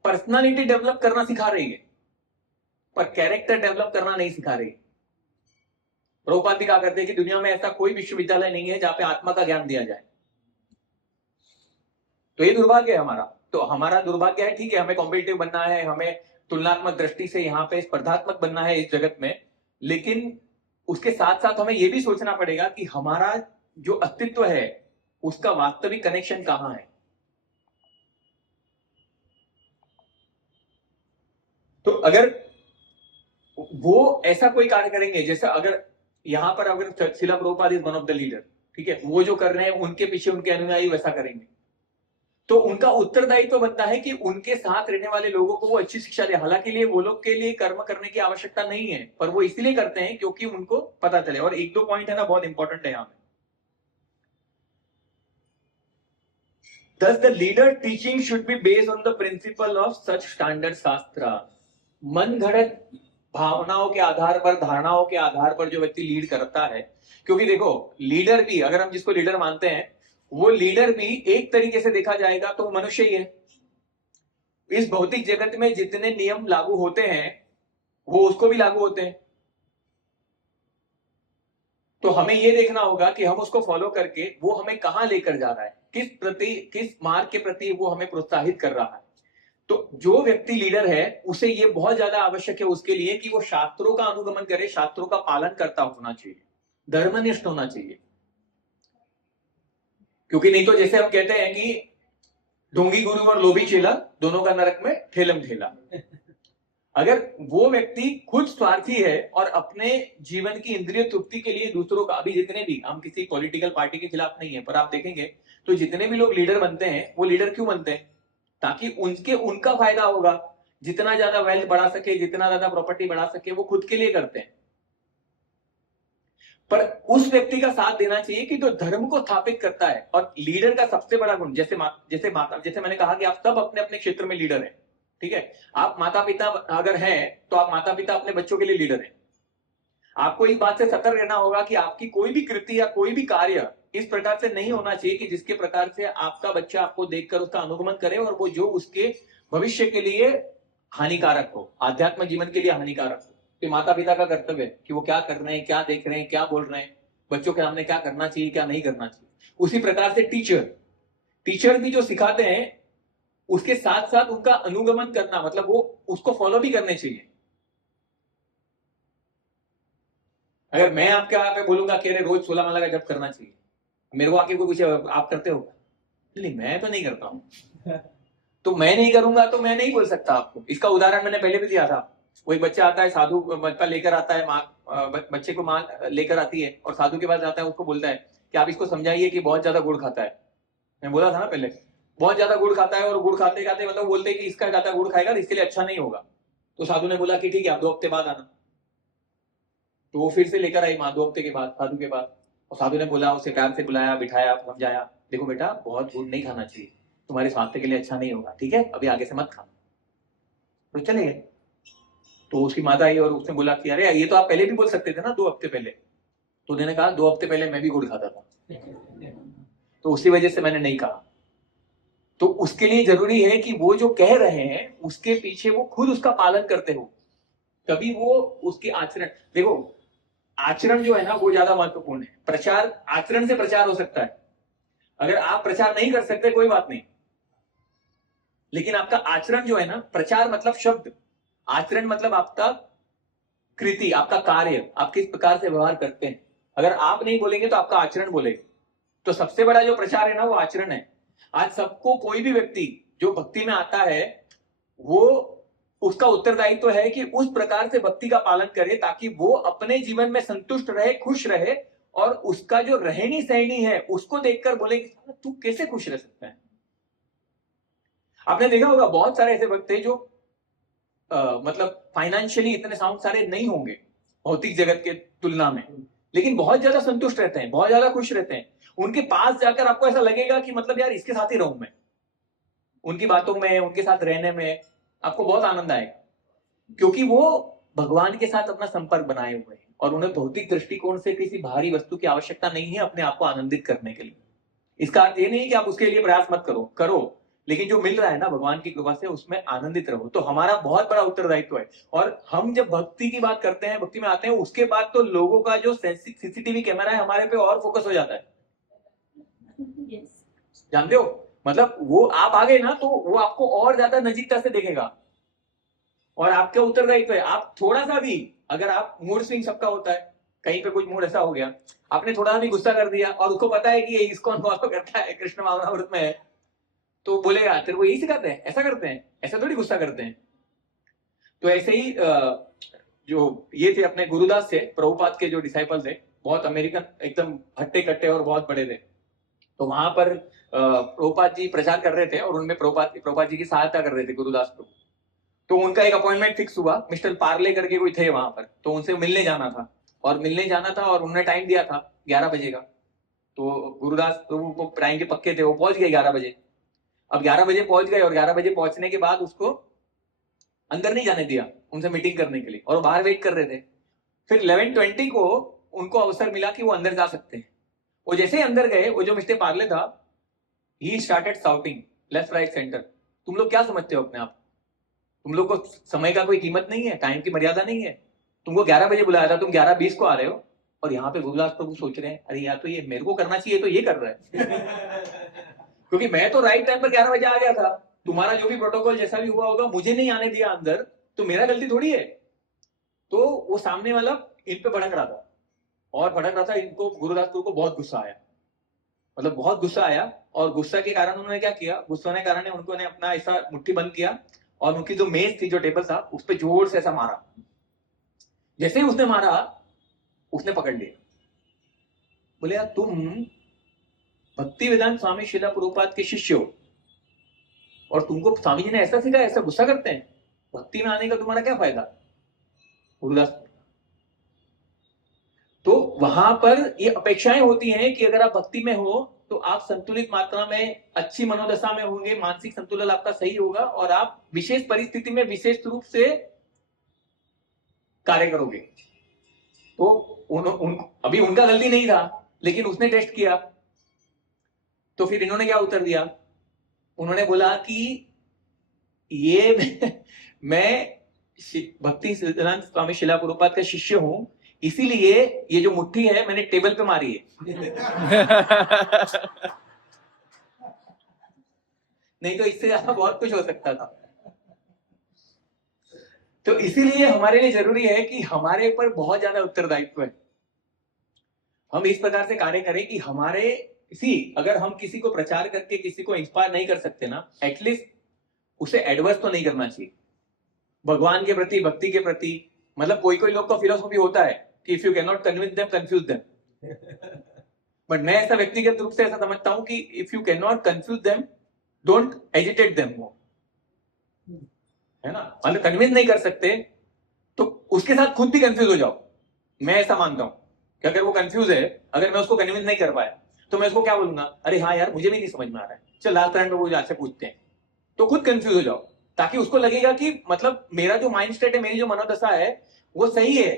पर्सनालिटी डेवलप करना सिखा रही है, पर कैरेक्टर डेवलप करना नहीं सिखा रही। प्रभुपाद भी कहा करते हैं कि दुनिया में ऐसा कोई विश्वविद्यालय नहीं है जहां पे आत्मा का ज्ञान दिया जाए। तो ये दुर्भाग्य है हमारा। तो हमारा दुर्भाग्य है, ठीक है, हमें कॉम्पिटिटिव बनना है, हमें तुलनात्मक दृष्टि से यहाँ पे स्पर्धात्मक बनना है इस जगत में, लेकिन उसके साथ साथ हमें यह भी सोचना पड़ेगा कि हमारा जो अस्तित्व है उसका वास्तविक कनेक्शन कहां है। तो अगर वो ऐसा कोई कार्य करेंगे जैसे अगर यहाँ पर अगर शिला Prabhupada is one of the leader, ठीक है, वो जो कर रहे हैं उनके पीछे उनके अनुयायी वैसा करेंगे, तो उनका उत्तरदायित्व तो बनता है कि उनके साथ रहने वाले लोगों को वो अच्छी शिक्षा दे। हालांकि लिए वो लोग के लिए कर्म करने की आवश्यकता नहीं है, पर वो इसलिए करते हैं क्योंकि उनको पता चले। और एक दो पॉइंट है ना बहुत इंपॉर्टेंट है यहाँ पे। Thus the leader teaching should be based on the principle of such standard शास्त्र। मन घड़त भावनाओं के आधार पर, धारणाओं के आधार पर जो व्यक्ति लीड करता है, क्योंकि देखो लीडर भी, अगर हम जिसको लीडर मानते हैं, वो लीडर भी एक तरीके से देखा जाएगा तो मनुष्य ही है। इस भौतिक जगत में जितने नियम लागू होते हैं वो उसको भी लागू होते हैं, तो हमें ये देखना होगा कि हम उसको फॉलो करके वो हमें कहां लेकर जा रहा है, किस मार्ग के प्रति वो हमें प्रोत्साहित कर रहा है। तो जो व्यक्ति लीडर है उसे ये बहुत ज्यादा आवश्यक है उसके लिए कि वो शास्त्रों का अनुगमन करे, शास्त्रों का पालन करता होना चाहिए, धर्मनिष्ठ होना चाहिए। क्योंकि नहीं तो जैसे हम कहते हैं कि ढोंगी गुरु और लोभी चेला दोनों का नरक में ठेलम ठेला। अगर वो व्यक्ति खुद स्वार्थी है और अपने जीवन की इंद्रिय तृप्ति के लिए दूसरों का, अभी जितने भी, हम किसी पॉलिटिकल पार्टी के खिलाफ नहीं है, पर आप देखेंगे तो जितने भी लोग लीडर बनते हैं वो लीडर क्यों बनते हैं? ताकि उनका फायदा होगा, जितना ज्यादा वेल्थ बढ़ा सके, जितना ज्यादा प्रॉपर्टी बढ़ा सके, वो खुद के लिए करते हैं। पर उस व्यक्ति का साथ देना चाहिए कि जो धर्म को स्थापित करता है। और लीडर का सबसे बड़ा गुण, जैसे मैंने कहा कि आप सब अपने अपने क्षेत्र में लीडर हैं, ठीक है। आप माता पिता अगर हैं तो आप माता पिता अपने बच्चों के लिए लीडर हैं। आपको इस बात से सतर्क रहना होगा कि आपकी कोई भी कृति या कोई भी कार्य इस प्रकार से नहीं होना चाहिए कि जिसके प्रकार से आपका बच्चा आपको देखकर उसका अनुगमन करे और वो जो उसके भविष्य के लिए हानिकारक हो, आध्यात्म जीवन के लिए हानिकारक हो। कि माता पिता का कर्तव्य है कि वो क्या कर रहे हैं, क्या देख रहे हैं, क्या बोल रहे हैं, बच्चों के सामने क्या करना चाहिए, क्या नहीं करना चाहिए। उसी प्रकार से टीचर भी जो सिखाते हैं उसके साथ साथ उनका अनुगमन करना, मतलब वो उसको फॉलो भी करने चाहिए। अगर मैं आपके यहाँ पे बोलूंगा कि अरे रोज 16 माला का जप करना चाहिए, मेरे को आके कोई पूछे आप करते हो? नहीं, मैं तो नहीं करता हूं। तो मैं नहीं करूंगा तो मैं नहीं बोल सकता आपको। इसका उदाहरण मैंने पहले भी दिया था। कोई बच्चा आता है, साधु बच्चा लेकर आता है, बच्चे को माँ लेकर आती है और साधु के पास जाता है, उसको बोलता है कि आप इसको समझाइए कि बहुत ज्यादा गुड़ खाता है। मैं बोला था ना पहले, बहुत ज्यादा गुड़ खाता है और गुड़ खाते खाते मतलब बोलते हैं कि इसका ज्यादा गुड़ खाएगा तो इसके लिए अच्छा नहीं होगा। तो साधु ने बोला कि ठीक है, आप 2 हफ्ते बाद आना। तो वो फिर से लेकर आई माँ 2 हफ्ते के बाद साधु के पास, और साधु ने बोला, उसे प्यार से बुलाया, बिठाया, समझाया, देखो बेटा बहुत गुड़ नहीं खाना चाहिए, तुम्हारे स्वास्थ्य के लिए अच्छा नहीं होगा, ठीक है, अभी आगे से मत खाना। तो चले गए। तो उसकी माता आई और उसने बोला कि अरे ये तो आप पहले भी बोल सकते थे ना 2 हफ्ते पहले। तो उन्होंने कहा 2 हफ्ते पहले मैं भी गुड़ खाता था, तो उसी वजह से मैंने नहीं कहा। तो उसके लिए जरूरी है कि वो जो कह रहे हैं उसके पीछे वो खुद उसका पालन करते हो, तभी वो उसकी आचरण, देखो आचरण जो है ना वो ज्यादा महत्वपूर्ण है। प्रचार, आचरण से प्रचार हो सकता है। अगर आप प्रचार नहीं कर सकते कोई बात नहीं, लेकिन आपका आचरण जो है ना, प्रचार मतलब शब्द, आचरण मतलब आपका कृति, आपका कार्य, आप किस प्रकार से व्यवहार करते हैं। अगर आप नहीं बोलेंगे तो आपका आचरण बोलेगा। तो सबसे बड़ा जो प्रचार है ना वो आचरण है। आज सबको, कोई भी व्यक्ति जो भक्ति में आता है वो, उसका उत्तरदायित्व है कि उस प्रकार से भक्ति का पालन करे ताकि वो अपने जीवन में संतुष्ट रहे, खुश रहे, और उसका जो रहनी सहनी है उसको देखकर बोले कि तू कैसे खुश रह सकता है। आपने देखा होगा बहुत सारे ऐसे भक्त थे जो मतलब फाइनेंशियली इतने सारे नहीं होंगे भौतिक जगत के तुलना में, लेकिन बहुत ज्यादा संतुष्ट रहते हैं, बहुत ज्यादा खुश रहते हैं। उनके पास जाकर आपको ऐसा लगेगा कि मतलब यार इसके साथ ही रहूं मैं, उनकी बातों में, उनके साथ रहने में आपको बहुत आनंद आएगा, क्योंकि वो भगवान के साथ अपना संपर्क बनाए हुए हैं और उन्हें भौतिक दृष्टिकोण से किसी बाहरी वस्तु की आवश्यकता नहीं है अपने आप को आनंदित करने के लिए। इसका अर्थ ये नहीं कि आप उसके लिए प्रयास मत करो, लेकिन जो मिल रहा है ना भगवान की कृपा से उसमें आनंदित रहो। तो हमारा बहुत बड़ा उत्तरदायित्व है। और हम जब भक्ति की बात करते हैं, भक्ति में आते हैं, उसके बाद तो लोगों का जो सीसीटीवी कैमरा है हमारे पे और फोकस हो जाता है। जानते हो, मतलब वो आप आ गए ना तो वो आपको और ज्यादा नजीकता से देखेगा और आपका उत्तरदायित्व है। आप थोड़ा सा भी, अगर आप मूड स्विंग सबका होता है, कहीं पे कुछ मूड ऐसा हो गया, आपने थोड़ा सा भी गुस्सा कर दिया और उसको पता है कि ये इसको फॉलो करता है, कृष्ण भावनामृत में है, तो बोलेगा तेरे को यही सिखाते हैं, ऐसा करते हैं, ऐसा थोड़ी गुस्सा करते हैं। तो ऐसे ही जो ये थे अपने गुरुदास थे, प्रभुपाद के जो डिसाइपल थे, बहुत अमेरिकन एकदम हट्टे कट्टे और बहुत बड़े थे। तो वहां पर प्रभुपाद जी प्रचार कर रहे थे और उनमें प्रभुपाद जी की सहायता कर रहे थे गुरुदास प्रभु। तो उनका एक अपॉइंटमेंट फिक्स हुआ, मिस्टर पार्ले करके कोई थे वहां पर, तो उनसे मिलने जाना था और उन्होंने टाइम दिया था 11 बजे का। तो गुरुदास प्रभु को टाइम के पक्के थे, वो पहुंच गए 11 बजे। अब 11 बजे पहुंच गए और 11 बजे पहुंचने के बाद उसको अंदर नहीं जाने दिया उनसे मीटिंग करने के लिए, और वो बाहर वेट कर रहे थे। फिर 11:20 को उनको अवसर मिला कि वो अंदर जा सकते हैं। वो जैसे ही अंदर गए, वो जो मिस्टर पार्ले था, he started shouting left right centre, तुम लोग क्या समझते हो अपने आप? तुम लोग को समय का कोई कीमत नहीं है, टाइम की मर्यादा नहीं है? तुमको 11 बजे बुलाया था, तुम 11:20 को आ रहे हो, और यहाँ पे गुरुदास प्रभु सोच रहे हैं अरे यार तो ये मेरे को करना चाहिए तो ये कर रहा है क्योंकि मैं तो राइट टाइम पर 11 बजे आ गया था, तुम्हारा जो भी प्रोटोकॉल जैसा भी हुआ होगा, मुझे नहीं आने दिया अंदर, तो मेरा गलती थोड़ी है। तो वो सामने वाला इन पे भड़क रहा था, इनको गुरुदास प्रभु को बहुत गुस्सा आया, मतलब बहुत गुस्सा आया। और गुस्सा के कारण उन्होंने क्या किया, गुस्सा के कारण उनको ने अपना ऐसा मुट्ठी बंद किया और उनकी जो मेज थी, जो टेबल था, उस पर जोर से ऐसा मारा। जैसे ही उसने मारा, उसने पकड़ लिया, बोले यार तुम भक्तिवेदांत स्वामी श्रीला प्रभुपाद के शिष्य हो और तुमको स्वामी जी ने ऐसा सिखाया, ऐसा गुस्सा करते हैं, भक्ति में आने का तुम्हारा क्या फायदा? गुरुदास। तो वहां पर ये अपेक्षाएं होती हैं कि अगर आप भक्ति में हो तो आप संतुलित मात्रा में, अच्छी मनोदशा में होंगे, मानसिक संतुलन आपका सही होगा और आप विशेष परिस्थिति में विशेष रूप से कार्य करोगे। तो अभी उनका गलती नहीं था, लेकिन उसने टेस्ट किया। तो फिर इन्होंने क्या उत्तर दिया? उन्होंने बोला कि ये मैं भक्ति सिद्धांत स्वामी शिला प्रभुपाद का शिष्य हूं, इसीलिए ये जो मुट्ठी है मैंने टेबल पे मारी है नहीं तो इससे ज्यादा बहुत कुछ हो सकता था। तो इसीलिए हमारे लिए जरूरी है कि हमारे ऊपर बहुत ज्यादा उत्तरदायित्व है। हम इस प्रकार से कार्य करें कि हमारे अगर हम किसी को प्रचार करके किसी को इंस्पायर नहीं कर सकते ना, एटलीस्ट उसे एडवर्स तो नहीं करना चाहिए भगवान के प्रति, भक्ति के प्रति। मतलब कोई कोई लोग का फिलोसफी होता है कि if you can not convince them, confuse them. But मैं ऐसा व्यक्तिगत रूप से ऐसा समझता हूं कि if you can not confuse them, don't agitate them, है ना। मतलब कन्विंस नहीं कर सकते तो उसके साथ खुद भी कंफ्यूज हो जाओ। मैं ऐसा मानता हूं कि अगर वो कंफ्यूज है, अगर मैं उसको कन्विंस नहीं कर पाया, तो मैं उसको क्या बोलूंगा, अरे हाँ यार मुझे भी नहीं समझ में आ रहा है, चल लास्ट टाइम पे वो जाके पूछते हैं। तो खुद कंफ्यूज हो जाओ, ताकि उसको लगेगा कि मतलब मेरा जो माइंड स्टेट है, मेरी जो मनोदशा है वो सही है।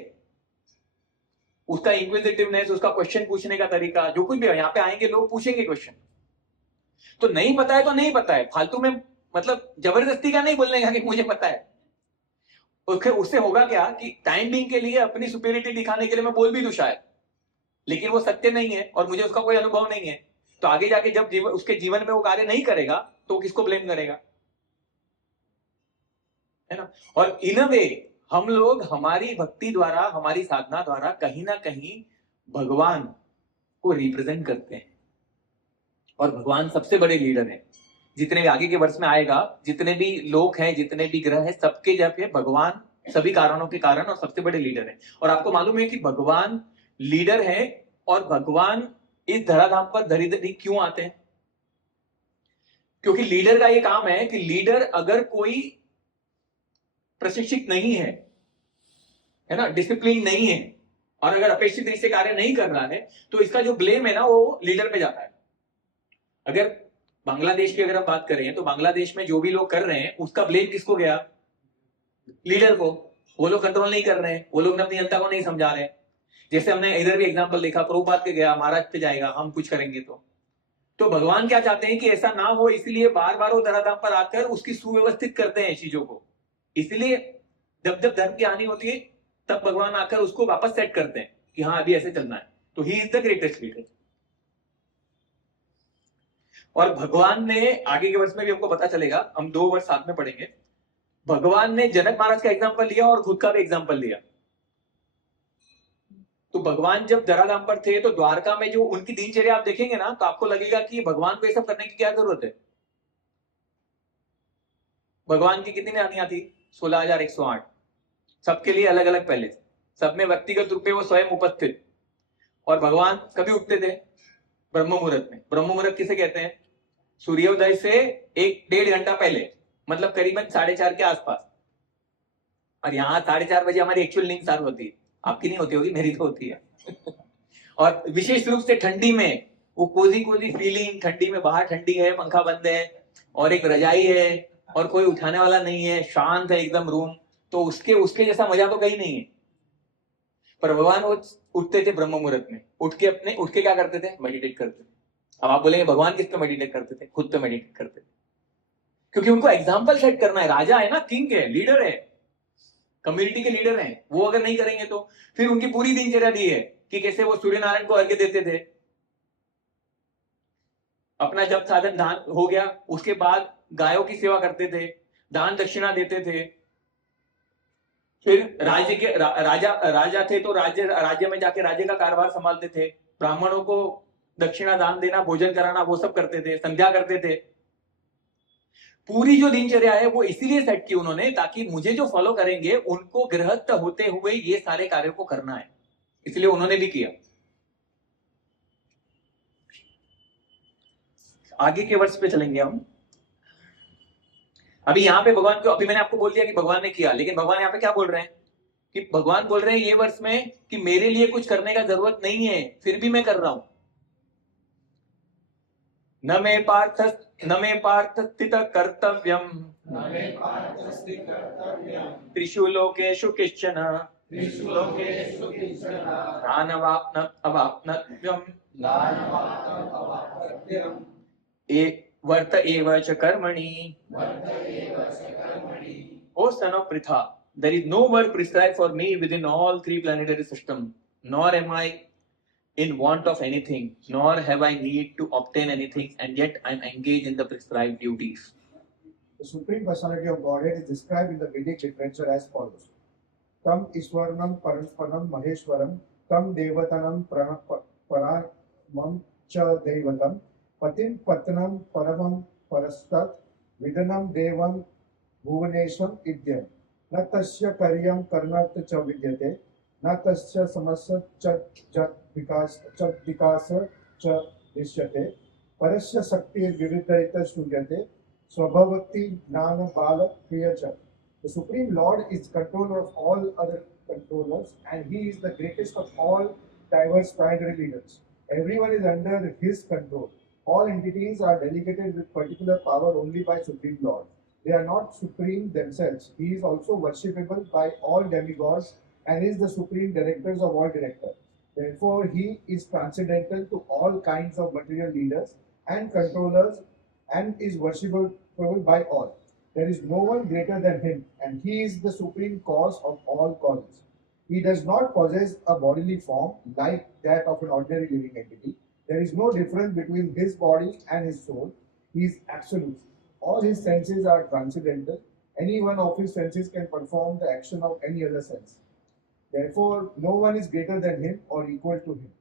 उसका इंक्विजिटिवनेस, उसका क्वेश्चन पूछने का तरीका, जो कुछ भी है, यहाँ पे आएंगे लोग पूछेंगे क्वेश्चन। तो नहीं पता है तो नहीं पता है, फालतू में मतलब जबरदस्ती का नहीं बोलने का कि मुझे पता है। उससे होगा क्या कि टाइम बीइंग के लिए अपनी सुपीरियरिटी दिखाने के लिए मैं बोल भी दूं शायद, लेकिन वो सत्य नहीं है और मुझे उसका कोई अनुभव नहीं है। तो आगे जाके जब उसके जीवन में वो कार्य नहीं करेगा तो वो किसको ब्लेम करेगा, है ना। और इन अ वे हम लोग हमारी भक्ति द्वारा, हमारी साधना द्वारा कहीं ना कहीं भगवान को रिप्रेजेंट करते हैं। और भगवान सबसे बड़े लीडर हैं। जितने भी आगे के वर्ष में आएगा, जितने भी लोग हैं, जितने भी ग्रह हैं, सबके जब है भगवान सभी कारणों के कारण और सबसे बड़े लीडर हैं। और आपको मालूम है कि भगवान लीडर है और भगवान इस धराधाम पर धरी क्यों आते हैं? क्योंकि लीडर का ये काम है कि लीडर अगर कोई प्रशिक्षित नहीं है ना, डिसिप्लिन नहीं है, और अगर अपेक्षित रीति से कार्य नहीं कर रहा है, तो इसका जो ब्लेम है ना वो लीडर पे जाता है। अगर बांग्लादेश की अगर हम बात करें तो बांग्लादेश में जो भी लोग कर रहे हैं उसका ब्लेम किसको गया? लीडर को। वो लोग कंट्रोल नहीं कर रहे हैं, वो लोग अपनी जनता को नहीं समझा रहे हैं। जैसे हमने इधर भी एग्जांपल देखा, प्रभुपाद के गया, महाराज पे जाएगा, हम कुछ करेंगे तो भगवान क्या चाहते हैं कि ऐसा ना हो, इसलिए बार बार वो धराधाम पर आकर उसकी सुव्यवस्थित करते हैं चीजों को। इसलिए जब जब धर्म की हानि होती है तब भगवान आकर उसको वापस सेट करते हैं कि हाँ अभी ऐसे चलना है। तो he is the greatest leader. और भगवान ने आगे के वर्ष में भी हमको पता चलेगा, हम 2 वर्ष साथ में पढ़ेंगे। भगवान ने जनक महाराज का एग्जाम्पल लिया और खुद का भी एग्जाम्पल लिया। तो भगवान जब धराधाम पर थे तो द्वारका में जो उनकी दिनचर्या आप देखेंगे ना, तो आपको लगेगा कि भगवान को ये सब करने की क्या जरूरत है। भगवान की कितनी रानियां थी? 16,108। सबके लिए अलग अलग पैलेस, सब में व्यक्तिगत रूप में वो स्वयं उपस्थित। और भगवान कभी उठते थे? ब्रह्म मुहूर्त में। ब्रह्म मुहूर्त किसे कहते हैं? सूर्योदय से 1-1.5 घंटा पहले, मतलब करीबन 4:30 के आसपास। और यहाँ 4:30 बजे हमारी एक्चुअल नींद स्टार्ट होती है, आपकी नहीं होती होगी, मेरी तो होती है। और विशेष रूप से ठंडी में वो कोजी कोजी फीलिंग, ठंडी में बाहर ठंडी है, पंखा बंद है और एक रजाई है और कोई उठाने वाला नहीं है, शांत है एकदम रूम, तो उसके जैसा मजा तो कहीं नहीं है। पर भगवान वो उठते थे ब्रह्म मुहूर्त में, उठ के क्या करते थे? मेडिटेट करते थे। अब आप बोलेंगे भगवान किस पे मेडिटेट करते थे? खुद पे मेडिटेट करते थे, क्योंकि उनको एग्जाम्पल सेट करना है। राजा है ना, किंग है, लीडर है, कम्युनिटी के लीडर हैं, वो अगर नहीं करेंगे तो फिर उनकी पूरी दिनचर्या दी है कि कैसे वो सूर्य नारायण को अर्घ्य देते थे, अपना जब साधन दान हो गया उसके बाद गायों की सेवा करते थे, दान दक्षिणा देते थे। फिर राज्य के राजा थे तो राज्य में जाके राज्य का कारोबार संभालते थे, ब्राह्मणों को दक्षिणा दान देना, भोजन कराना, वो सब करते थे, संध्या करते थे। पूरी जो दिनचर्या है वो इसीलिए सेट की उन्होंने, ताकि मुझे जो फॉलो करेंगे उनको गृहस्थ होते हुए ये सारे कार्यों को करना है, इसलिए उन्होंने भी किया। आगे के वर्ष पे चलेंगे हम। अभी यहाँ पे भगवान को, अभी मैंने आपको बोल दिया कि भगवान ने किया, लेकिन भगवान यहाँ पे क्या बोल रहे हैं कि भगवान बोल रहे हैं ये वर्ष में कि मेरे लिए कुछ करने का जरूरत नहीं है, फिर भी मैं कर रहा हूं। न मे पार्थ स्थित कर्तव्यम त्रिषु लोकेषु किश्चन अवाप्नव्यम वर्त एव च कर्मणि। O son of Pritha, there is no work prescribed for me within all 3 planetary systems, nor am I in want of anything, nor have I need to obtain anything, and yet I am engaged in the prescribed duties. The Supreme Personality of Godhead is described in the Vedic literature as follows. Tam Ishwaranam Parampanam Maheshwaram, Tam Devatanam Paramam Cha Devatam, Patim Patnam Paramam Parastat, Vidanam Devam Bhuvanesham Idyam, Na Tasya Karyam Karnat Cha Vidyate, Na Tasya Samasya Cha Vikasa Cha Dishyate, Parasya Sakti Vividhaita Shudyate, Swabhavati Jnana Bala Kriyacha. The Supreme Lord is controller of all other controllers, and He is the greatest of all diverse planetary leaders. Everyone is under His control. All entities are delegated with particular power only by Supreme Lord. They are not supreme themselves. He is also worshipable by all demigods and is the supreme director of all directors. Therefore, He is transcendental to all kinds of material leaders and controllers and is worshipable by all. There is no one greater than Him, and He is the supreme cause of all causes. He does not possess a bodily form like that of an ordinary living entity. There is no difference between His body and His soul. He is absolute. All His senses are transcendental. Any one of His senses can perform the action of any other sense. Therefore, no one is greater than Him or equal to Him.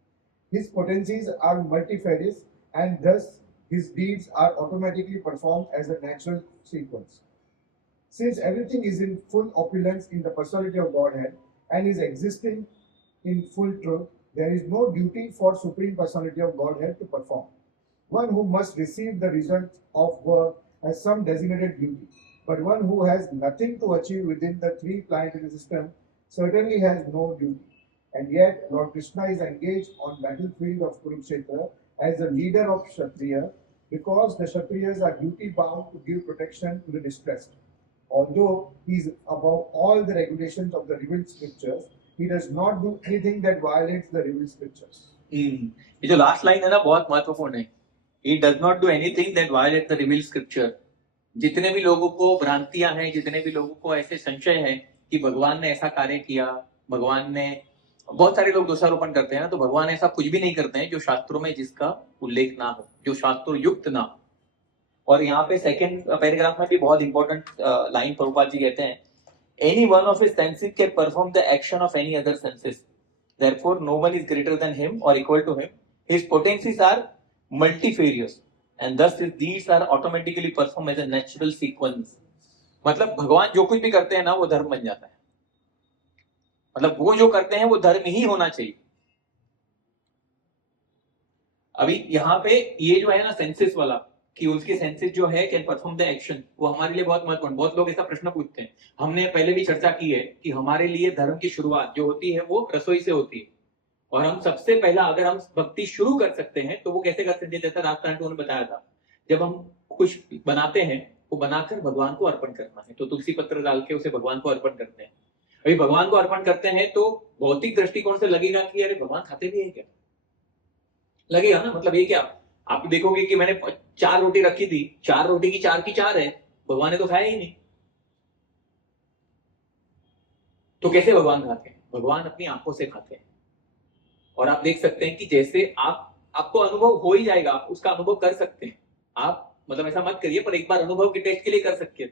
His potencies are multifarious, and thus His deeds are automatically performed as a natural sequence. Since everything is in full opulence in the personality of Godhead and is existing in full truth, there is no duty for Supreme Personality of Godhead to perform. One who must receive the result of work has some designated duty, but one who has nothing to achieve within the 3 planetary systems certainly has no duty. And yet, Lord Krishna is engaged on battlefield of Kurukshetra as the leader of Kshatriya, because the Kshatriyas are duty bound to give protection to the distressed. Although he is above all the regulations of the revealed scriptures, he does not do anything that violates the revealed scriptures. ये जो last line है ना, बहुत महत्वपूर्ण है। He does not do anything that violates the revealed scripture. जितने भी लोगों को भ्रांतियां हैं, जितने भी लोगों को ऐसे संशय है कि भगवान ने ऐसा कार्य किया, भगवान ने, बहुत सारे लोग दोषारोपण करते हैं ना, तो भगवान ऐसा कुछ भी नहीं करते हैं जो शास्त्रों में जिसका उल्लेख ना हो, जो शास्त्रों युक्त ना हो। और यहाँ पे सेकंड पैराग्राफ में भी बहुत इंपॉर्टेंट लाइन प्रभुपाद जी कहते हैं, any one of his senses can perform the action of any other senses, therefore no one is greater than him or equal to him. His potencies are multifarious and thus his deeds are automatically performed as a natural sequence. मतलब भगवान जो कुछ भी करते हैं ना, वो धर्म बन जाता है. मतलब वो जो करते हैं वो धर्म ही होना चाहिए। अभी यहाँ पे ये जो है ना सेंसेस वाला, कि उसके सेंसेस जो है कैन परफॉर्म द एक्शन, वो हमारे लिए बहुत महत्वपूर्ण। बहुत लोग ऐसा प्रश्न पूछते हैं, हमने पहले भी चर्चा की है कि हमारे लिए धर्म की शुरुआत जो होती है वो रसोई से होती है, और हम सबसे पहला अगर हम भक्ति शुरू कर सकते हैं तो वो कैसे कर सकते हैं, जैसा राजस्थान ने बताया था, जब हम कुछ बनाते हैं वो बनाकर भगवान को अर्पण करना है, तो तुलसी पत्र डाल के उसे भगवान को अर्पण करते हैं। अभी भगवान को अर्पण करते हैं तो भौतिक दृष्टिकोण से लगेगा कि अरे भगवान खाते भी है क्या, लगेगा ना, मतलब ये क्या, आप देखोगे कि मैंने 4 रोटी रखी थी, 4 रोटी की 4 की 4 है, भगवान ने तो खाया ही नहीं, तो कैसे भगवान खाते हैं? भगवान अपनी आंखों से खाते हैं। और आप देख सकते हैं कि जैसे आपको अनुभव हो ही जाएगा, आप उसका अनुभव कर सकते हैं। आप मतलब ऐसा मत करिए, पर एक बार अनुभव के टेस्ट के लिए कर सकते हैं।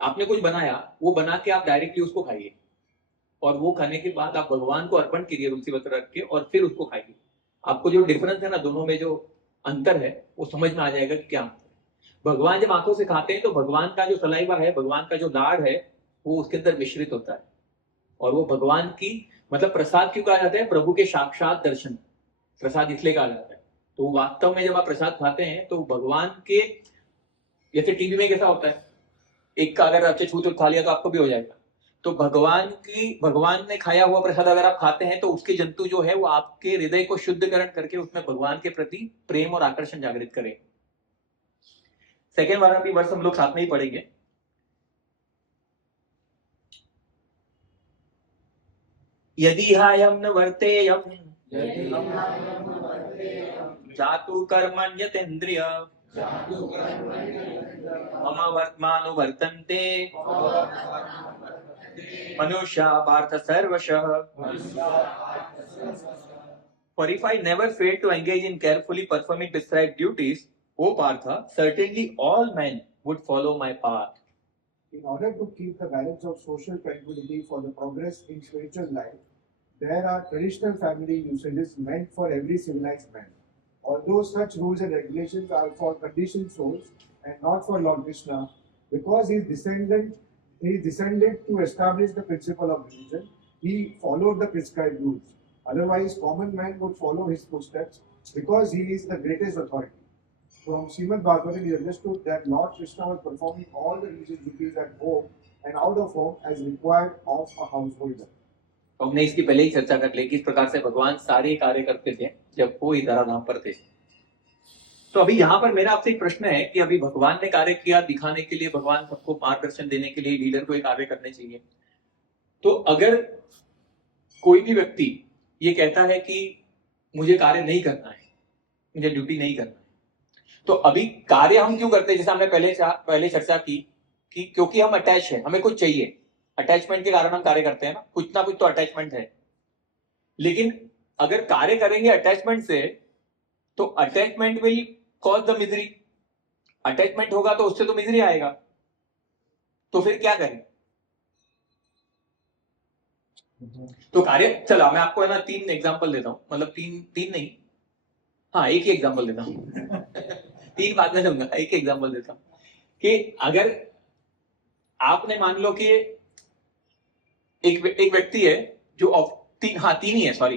आपने कुछ बनाया, वो बना के आप डायरेक्टली उसको खाइए, और वो खाने के बाद आप भगवान को अर्पण करिए तुलसी पत्र रख के, और फिर उसको खाइए। आपको जो डिफरेंस है ना, दोनों में जो अंतर है वो समझ में आ जाएगा कि क्या अंतर है। भगवान जब आंखों से खाते हैं तो भगवान का जो सलाइवा है, भगवान का जो लाड़ है, वो उसके अंदर मिश्रित होता है, और वो भगवान की मतलब प्रसाद क्यों कहा जाता है? प्रभु के साक्षात दर्शन, प्रसाद इसलिए कहा जाता है। तो वास्तव में जब आप प्रसाद खाते हैं तो भगवान के, जैसे टीवी में कैसा होता है, एक का अगर आपसे छूत खा लिया तो आपको भी हो जाएगा, तो भगवान ने खाया हुआ प्रसाद अगर आप खाते हैं तो उसके जंतु जो है वो आपके हृदय को शुद्धकरण करके उसमें भगवान के प्रति प्रेम और आकर्षण जागृत करें। सेकेंड वाला भी वर्ष हम लोग साथ में ही पढ़ेंगे। यदि हायं न वर्तेयं जातु कर्मण्यतेन्द्रिय मम वर्त्मानो वर्तन्ते मनुष्या पार्थ सर्वशः। For if I never fail to engage in carefully performing prescribed duties, O Partha, certainly all men would follow my path. In order to keep the balance of social tranquility for the progress in spiritual life, there are traditional family usages meant for every civilized man. Although such rules and regulations are for conditioned souls and not for Lord Krishna, because he is descended to establish the principle of religion, he followed the prescribed rules. Otherwise, common man would follow his footsteps because he is the greatest authority. From Srimad Bhagavatam, he understood that Lord Krishna was performing all the religious duties at home and out of home as required of a householder. हमने इसकी पहले ही चर्चा कर ली कि इस प्रकार से भगवान सारे कार्य करते थे जब वो इस धराधाम पर थे। तो अभी यहाँ पर मेरा आपसे एक प्रश्न है कि अभी भगवान ने कार्य किया दिखाने के लिए, भगवान सबको मार्गदर्शन देने के लिए लीडर को एक कार्य करने चाहिए। तो अगर कोई भी व्यक्ति ये कहता है कि मुझे कार्य नहीं करना है, मुझे ड्यूटी नहीं करना है, तो अभी कार्य हम क्यों करते हैं? जैसे हमने पहले चर्चा की कि क्योंकि हम अटैच है, हमें कुछ चाहिए, अटैचमेंट के कारण हम कार्य करते हैं ना, कुछ ना कुछ तो अटैचमेंट है। लेकिन अगर कार्य करेंगे अटैचमेंट से तो attachment will cause the misery, attachment होगा तो उससे तो मिजरी आएगा, तो फिर क्या करें? तो कार्य, चलो मैं आपको है ना 3 एग्जांपल देता हूं, मतलब तीन नहीं, हाँ एक ही एग्जांपल देता हूं 3 बाद में दूंगा, एक एग्जांपल देता हूं कि अगर आपने मान लो कि एक व्यक्ति है जो तीन ही है, सॉरी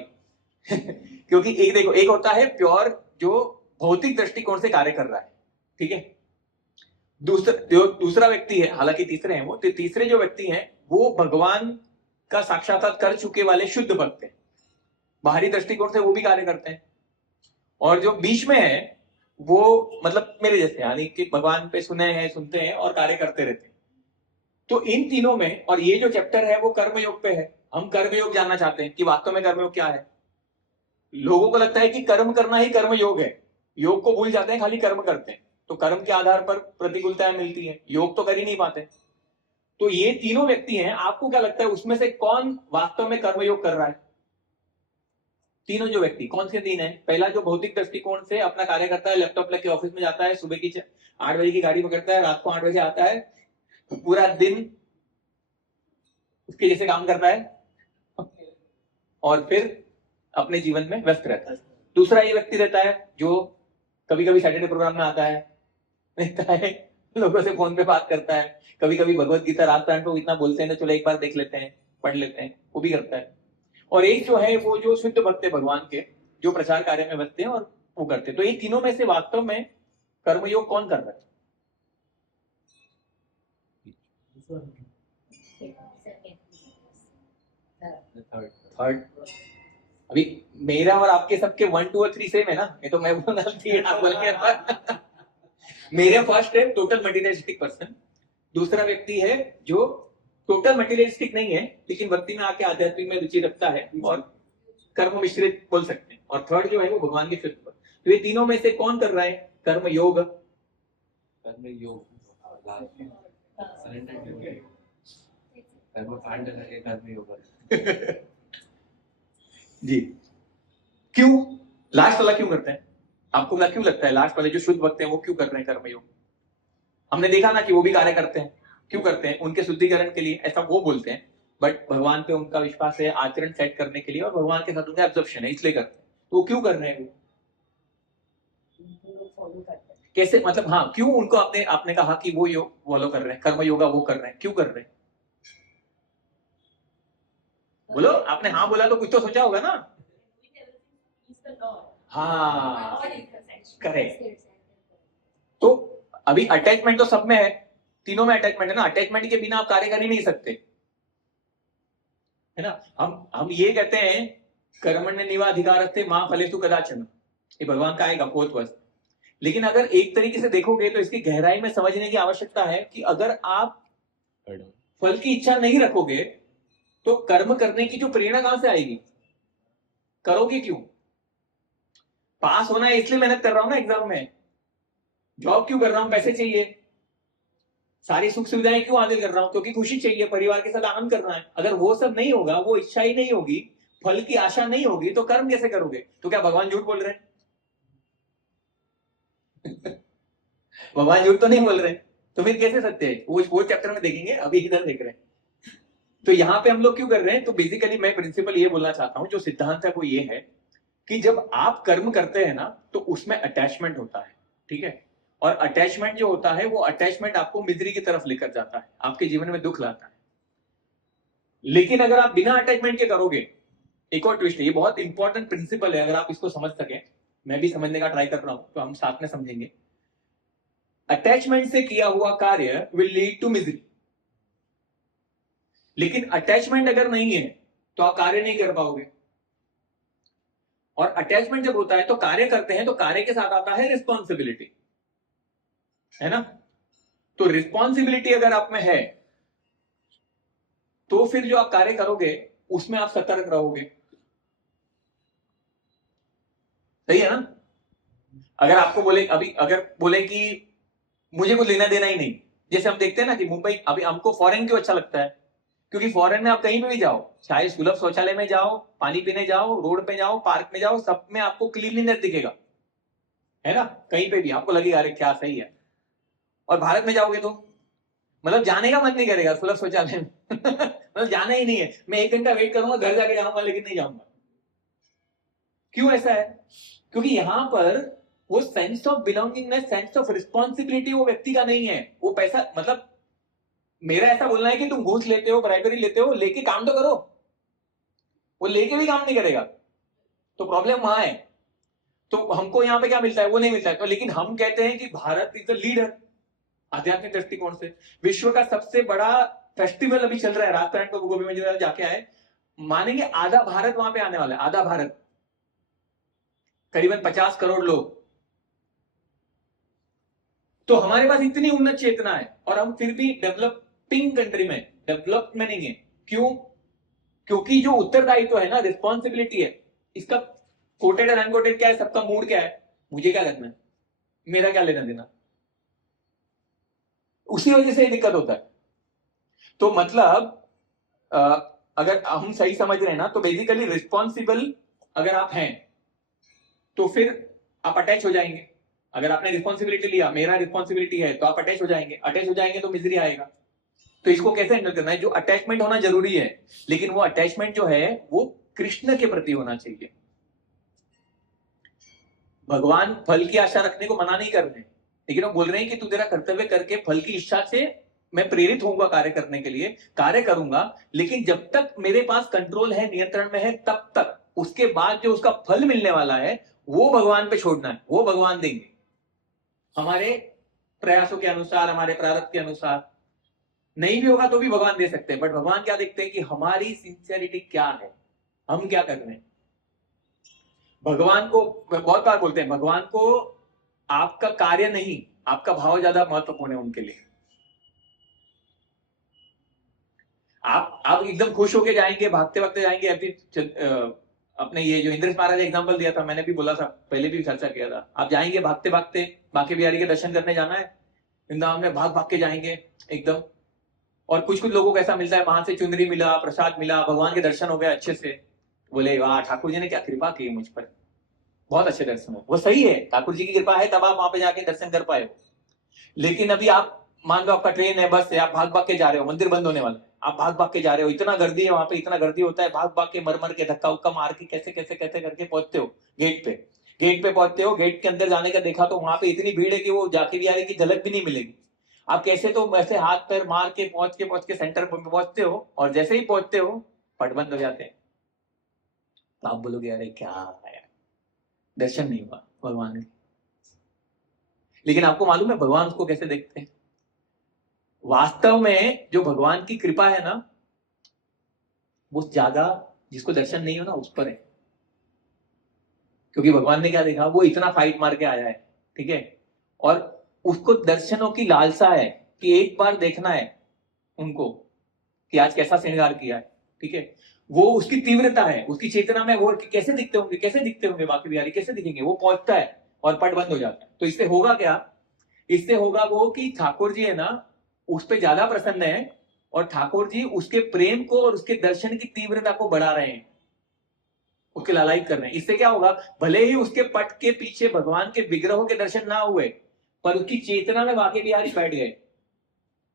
क्योंकि एक देखो, एक होता है प्योर जो भौतिक दृष्टिकोण से कार्य कर रहा है, ठीक है। दूसरा व्यक्ति है, हालांकि तीसरे हैं वो, तो तीसरे जो व्यक्ति हैं वो भगवान का साक्षात्कार कर चुके वाले शुद्ध भक्त हैं, बाहरी दृष्टिकोण से वो भी कार्य करते हैं। और जो बीच में है वो मतलब मेरे जैसे, यानी कि भगवान पे सुनते हैं और कार्य करते रहते हैं। तो इन तीनों में, और ये जो चैप्टर है वो कर्मयोग पे है, हम कर्मयोग जानना चाहते हैं कि वास्तव में कर्मयोग क्या है। लोगों को लगता है कि कर्म करना ही कर्मयोग है, योग को भूल जाते हैं, खाली कर्म करते हैं, तो कर्म के आधार पर प्रतिकूलताएं मिलती है, योग तो कर ही नहीं पाते। तो ये तीनों व्यक्ति हैं, आपको क्या लगता है उसमें से कौन वास्तव में कर्मयोग कर रहा है? तीनों जो व्यक्ति कौन से 3 है? पहला जो भौतिक दृष्टिकोण से अपना कार्य करता है, लैपटॉप लेके ऑफिस में जाता है, सुबह की 8 बजे की गाड़ी पकड़ता है, रात को 8 बजे आता है, पूरा दिन उसके जैसे काम करता है और फिर अपने जीवन में व्यस्त रहता है। दूसरा ये व्यक्ति रहता है जो कभी कभी सैटरडे प्रोग्राम में आता है, रहता है, लोगों से फोन पे बात करता है, कभी कभी भगवत गीता रात टाइम को इतना बोलते हैं तो चलो एक बार देख लेते हैं, पढ़ लेते हैं, वो भी करता है। और एक जो है वो जो शुद्ध भक्त है भगवान के, जो प्रचार कार्य में बसते हैं और वो करते हैं। तो ये तीनों में से वास्तव में कर्मयोग कौन कर रहा है? थर्ड। अभी मेरा और आपके सबके 1 2 और 3 सेम है ना, ये तो मैं बोलना ठीक आप बोलेंगे। मेरे फर्स्ट है टोटल मटेरियलिस्टिक पर्सन, दूसरा व्यक्ति है जो टोटल मटेरियलिस्टिक नहीं है लेकिन भक्ति में आके आध्यात्मिक में रुचि रखता है और कर्म मिश्रित बोल सकते हैं, और थर्ड जो है वो भगवान के शुद्ध। तो ये तीनों में से कौन कर रहा है कर्म योग? कर्म योग कर्म कांड करके कर्म योग जी। क्यों लास्ट वाला क्यों करते हैं? आपको क्यों लगता है लास्ट वाले जो शुद्ध भक्त हैं वो क्यों कर रहे हैं कर्मयोग? हमने देखा ना कि वो भी कार्य करते हैं, क्यों करते हैं? उनके शुद्धिकरण के लिए, ऐसा वो बोलते हैं, बट भगवान पे उनका विश्वास है, आचरण सेट करने के लिए, और भगवान के साथ उनका एब्जॉर्प्शन है, इसलिए करते हैं। तो वो क्यों कर रहे हैं? फॉलो करते हैं। कैसे मतलब? हाँ, क्यों उनको आपने कहा कि वो योग फॉलो कर रहे हैं, कर्म योगा वो कर रहे हैं, क्यों कर रहे हैं? बोलो, आपने हाँ बोला तो कुछ तो सोचा होगा ना। हाँ करेक्ट। तो अभी अटैचमेंट तो सब में है, तीनों में अटैचमेंट है ना। अटैचमेंट के बिना आप कार्य कर ही नहीं सकते, है ना। हम ये कहते हैं कर्मण्येवाधिकारस्ते मा फलेषु कदाचन, ये भगवान का आएगा 4th वर्ष। लेकिन अगर एक तरीके से देखोगे तो इसकी गहराई में समझने की आवश्यकता है कि अगर आप फल की इच्छा नहीं रखोगे तो कर्म करने की जो प्रेरणा कहां से आएगी? करोगे क्यों? पास होना है इसलिए मेहनत कर रहा हूं ना एग्जाम में, जॉब क्यों कर रहा हूं? पैसे चाहिए। सारी सुख सुविधाएं क्यों हासिल कर रहा हूं? क्योंकि खुशी चाहिए, परिवार के साथ आनंद करना है। अगर वो सब नहीं होगा, वो इच्छा ही नहीं होगी, फल की आशा नहीं होगी, तो कर्म कैसे करोगे? तो क्या भगवान झूठ बोल रहे हैं? भगवान झूठ तो नहीं बोल रहे, तो फिर कैसे सत्य है? वो चैप्टर में देखेंगे, अभी इधर देख रहे हैं। तो यहाँ पे हम लोग क्यों कर रहे हैं? तो बेसिकली मैं प्रिंसिपल ये बोलना चाहता हूं, जो सिद्धांत है वो ये है कि जब आप कर्म करते हैं ना तो उसमें अटैचमेंट होता है, ठीक है। और अटैचमेंट जो होता है वो अटैचमेंट आपको मिजरी की तरफ लेकर जाता है, आपके जीवन में दुख लाता है। लेकिन अगर आप बिना अटैचमेंट के करोगे, एक और ट्विस्ट है, ये बहुत इंपॉर्टेंट प्रिंसिपल है, अगर आप इसको समझ सके, मैं भी समझने का ट्राई कर रहा हूं तो हम साथ में समझेंगे। अटैचमेंट से किया हुआ कार्य विल लीड टू मिजरी, लेकिन अटैचमेंट अगर नहीं है तो आप कार्य नहीं कर पाओगे। और अटैचमेंट जब होता है तो कार्य करते हैं, तो कार्य के साथ आता है रिस्पॉन्सिबिलिटी, है ना। तो रिस्पॉन्सिबिलिटी अगर आप में है तो फिर जो आप कार्य करोगे उसमें आप सतर्क रहोगे, सही है ना। अगर आपको बोले, अभी अगर बोले कि मुझे कुछ लेना देना ही नहीं, जैसे हम देखते हैं ना कि मुंबई, अभी हमको फॉरेन क्यों अच्छा लगता है? क्योंकि फॉरेन में आप कहीं पे भी जाओ, चाहे सुलभ शौचालय में जाओ, पानी पीने जाओ, रोड पे जाओ, पार्क में जाओ, सब में आपको क्लीनलीनेस दिखेगा, है ना। कहीं पे भी आपको लगेगा अरे क्या सही है। और भारत में जाओगे तो मतलब जाने का मन नहीं करेगा सुलभ शौचालय में मतलब जाना ही नहीं है, मैं 1 घंटा वेट करूंगा, घर जाके जाऊंगा, लेकिन नहीं जाऊंगा। क्यों ऐसा है? क्योंकि यहां पर वो sense of belongingness, sense of responsibility वो व्यक्ति का नहीं है। वो पैसा, मतलब मेरा ऐसा बोलना है कि तुम घूस लेते हो, ब्राइबरी लेते हो, लेके काम तो करो। वो लेके भी काम नहीं करेगा तो प्रॉब्लम वहां है। तो हमको यहाँ पे क्या मिलता है? वो नहीं मिलता है। तो लेकिन हम कहते हैं कि भारत इज द लीडर आध्यात्मिक दृष्टिकोण से। विश्व का सबसे बड़ा फेस्टिवल अभी चल रहा है, राजस्थान को गोभी में जाके आए, मानेंगे आधा भारत वहां पे आने वाला है, आधा भारत, करीबन 50 करोड़ लोग। तो हमारे पास इतनी उन्नत चेतना है और हम फिर भी डेवलपिंग कंट्री में, डेवलप में नहीं है। क्यों? क्योंकि जो उत्तरदायित्व है ना, रिस्पॉन्सिबिलिटी है, इसका कोटेड और अनकोटेड क्या है? सबका मूड क्या है? मुझे क्या करना है, मेरा क्या लेना देना। उसी वजह से दिक्कत होता है। तो मतलब अगर हम सही समझ रहे हैं ना, तो बेसिकली रिस्पॉन्सिबल अगर आप हैं तो फिर आप अटैच हो जाएंगे। अगर आपने रिस्पॉन्सिबिलिटी लिया, मेरा रिस्पॉन्सिबिलिटी है, तो आप अटैच हो जाएंगे। अटैच हो जाएंगे तो मिजरी आएगा। तो इसको कैसे हैंडल करना है? जो अटैचमेंट होना जरूरी है, लेकिन वो अटैचमेंट जो है वो कृष्ण के प्रति होना चाहिए। भगवान फल की आशा रखने को मना नहीं कर रहे, लेकिन वो बोल रहे हैं कि तू तेरा कर्तव्य करके फल की इच्छा से मैं प्रेरित होऊंगा कार्य करने के लिए, कार्य करूंगा, लेकिन जब तक मेरे पास कंट्रोल है, नियंत्रण में है, तब तक उसके बाद जो उसका फल मिलने वाला है वो भगवान पे छोड़ना है, वो भगवान देंगे हमारे प्रयासों के अनुसार, हमारे प्रारब्ध के अनुसार। नहीं भी होगा तो भी भगवान दे सकते हैं, बट भगवान क्या देखते हैं कि हमारी सिंसियरिटी क्या है, हम क्या कर रहे हैं। भगवान को बहुत बार बोलते हैं, भगवान को आपका कार्य नहीं, आपका भाव ज्यादा महत्वपूर्ण है उनके लिए। आप एकदम खुश होके जाएंगे, भागते भागते जाएंगे। अभी अपने ये जो इंद्रेश महाराज एग्जांपल दिया था, मैंने भी बोला था, पहले भी चर्चा किया था, आप जाएंगे भागते भागते, बांके बिहारी के दर्शन करने जाना है वृंदावन में, भाग भाग के जाएंगे एकदम। और कुछ कुछ लोगों को ऐसा मिलता है, वहां से चुनरी मिला, प्रसाद मिला, भगवान के दर्शन हो गए अच्छे से, बोले वाह ठाकुर जी ने क्या कृपा की मुझ पर, बहुत अच्छे दर्शन हो। वो सही है, ठाकुर जी की कृपा है तब आप वहां पे जाके दर्शन कर पाए हो। लेकिन अभी आप मान लो आपका ट्रेन है, बस है, आप भाग भाग के जा रहे हो, मंदिर बंद होने वाला है, आप भाग भाग के जा रहे हो, इतना गर्दी है वहां पे, इतना गर्दी होता है, भाग भाग के मर मर के धक्का उक्का मार के कैसे कैसे कैसे करके पहुंचते हो गेट पे। गेट पे पहुंचते हो, गेट के अंदर जाने का देखा तो वहां पे इतनी भीड़ है कि वो जाके भी आ रही की झलक भी नहीं मिलेगी। आप कैसे तो ऐसे हाथ पैर मार के पहुंच के सेंटर पर पहुंचते हो, और जैसे ही पहुंचते हो पट बंद हो जाते हैं। तो आप बोलोगे अरे क्या है, दर्शन नहीं हुआ भगवान के। लेकिन आपको मालूम है भगवान उसको कैसे देखते हैं? वास्तव में जो भगवान की कृपा है ना, वो ज्यादा जिसको दर्शन नहीं हो ना उस पर है। क्योंकि भगवान ने क्या देखा, वो इतना फाइट मार के आया है, ठीक है, और उसको दर्शनों की लालसा है कि एक बार देखना है उनको कि आज कैसा श्रृंगार किया है, ठीक है। वो उसकी तीव्रता है, उसकी चेतना में, वो कैसे दिखते होंगे, कैसे दिखते होंगे बाकी बिहारी, कैसे दिखेंगे, वो पहुंचता है और पट बंद हो जाता है। तो इससे होगा क्या, इससे होगा वो कि ठाकुर जी है ना उस पर ज्यादा प्रसन्न है, और ठाकुर जी उसके प्रेम को और उसके दर्शन की तीव्रता को बढ़ा रहे हैं, उसके लालायित कर रहे हैं। इससे क्या होगा, भले ही उसके पट के पीछे भगवान के विग्रहों के दर्शन ना हुए, पर उसकी चेतना में बाकी बिहारी बैठ गए,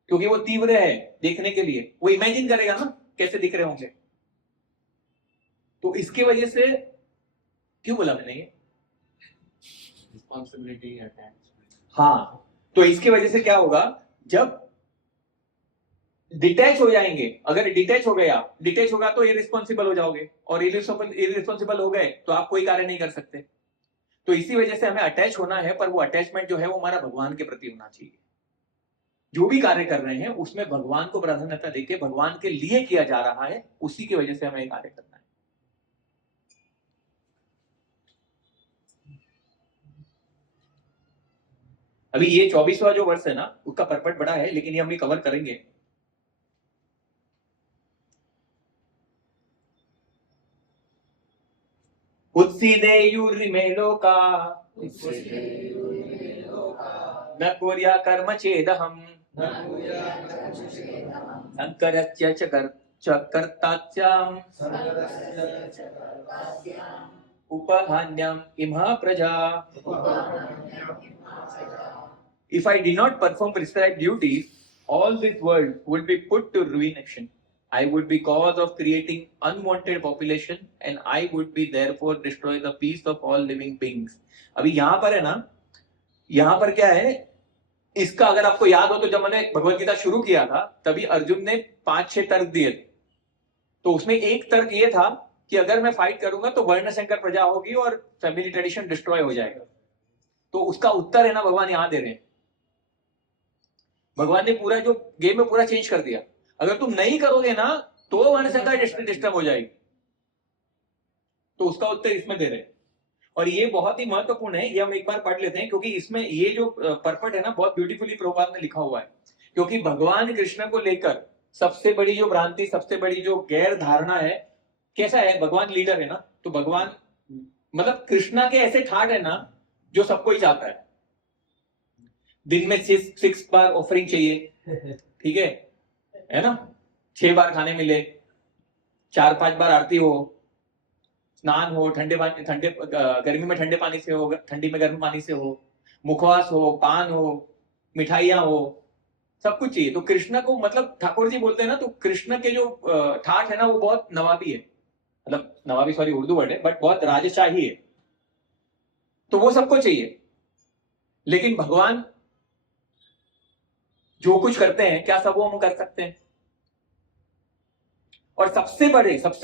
क्योंकि वो तीव्र है देखने के लिए, वो इमेजिन करेगा ना कैसे दिख रहे होंगे। तो इसकी वजह से क्यों बोला मैंने ये, रिस्पॉन्सिबिलिटी अटैच। हाँ, तो इसकी वजह से क्या होगा, जब डिटैच हो जाएंगे, अगर डिटैच हो गए आप, डिटैच होगा तो इरिस्पॉन्सिबल हो जाओगे, और इरिस्पॉन्सिबल हो गए तो आप कोई कार्य नहीं कर सकते। तो इसी वजह से हमें अटैच होना है, पर वो अटैचमेंट जो है वो हमारा भगवान के प्रति होना चाहिए। जो भी कार्य कर रहे हैं उसमें भगवान को प्राधान्यता देके, भगवान के लिए किया जा रहा है, उसी की वजह से हमें कार्य करना है। अभी ये 24वां जो वर्ष है ना, उसका पर्पट बड़ा है, लेकिन ये हम भी कवर करेंगे। उत्सीदेयुर्मे लोका न कुर्या कर्म चेदहम् शंकरस्य च कर्ताच्चाम् उपहान्यम् इमा प्रजा। If I did not perform prescribed duties, all this world would be put to ruination. I would be cause of creating unwanted population, and I would be therefore destroy the peace of all living beings. अभी यहाँ पर है ना, यहाँ पर क्या है, इसका अगर आपको याद हो तो जब मैंने भगवत गीता शुरू किया था तभी अर्जुन ने 5-6 तर्क दिए थे। तो उसमें एक तर्क ये था कि अगर मैं फाइट करूंगा तो वर्ण संकर प्रजा होगी और फैमिली ट्रेडिशन डिस्ट्रॉय हो जाएगा। तो उसका उत्तर है ना भगवान यहाँ दे रहे हैं। भगवान ने पूरा जो गेम में पूरा चेंज कर दिया, अगर तुम नहीं करोगे ना तो वर्ण संकर डिस्टर्ब हो जाएगी। तो उसका उत्तर इसमें दे रहे हैं, और ये बहुत ही महत्वपूर्ण है, ये हम एक बार पढ़ लेते हैं, क्योंकि इसमें ये जो पर्पट है ना बहुत ब्यूटीफुली प्रभुपाद ने लिखा हुआ है। क्योंकि भगवान कृष्ण को लेकर सबसे बड़ी जो भ्रांति, सबसे बड़ी जो गैर धारणा है, कैसा है, भगवान लीडर है ना, तो भगवान मतलब कृष्णा के ऐसे ठाट है ना जो सबको ही चाहता है। दिन में 6 बार ऑफरिंग चाहिए, ठीक है ना, 6 बार खाने मिले, 4-5 बार आरती हो, स्नान हो, गर्मी में ठंडे पानी से हो, ठंडी में गर्म पानी से हो, मुखवास हो, पान हो, मिठाइयां हो, सब कुछ चाहिए। तो कृष्ण को मतलब ठाकुर जी बोलते हैं ना, तो कृष्ण के जो ठाठ है ना वो बहुत नवाबी है, मतलब नवाबी सॉरी उर्दू वर्ड है, बट बहुत राजशाही है। तो वो सबको चाहिए। लेकिन भगवान जो कुछ करते हैं क्या सब वो हम कर सकते हैं? और सबसे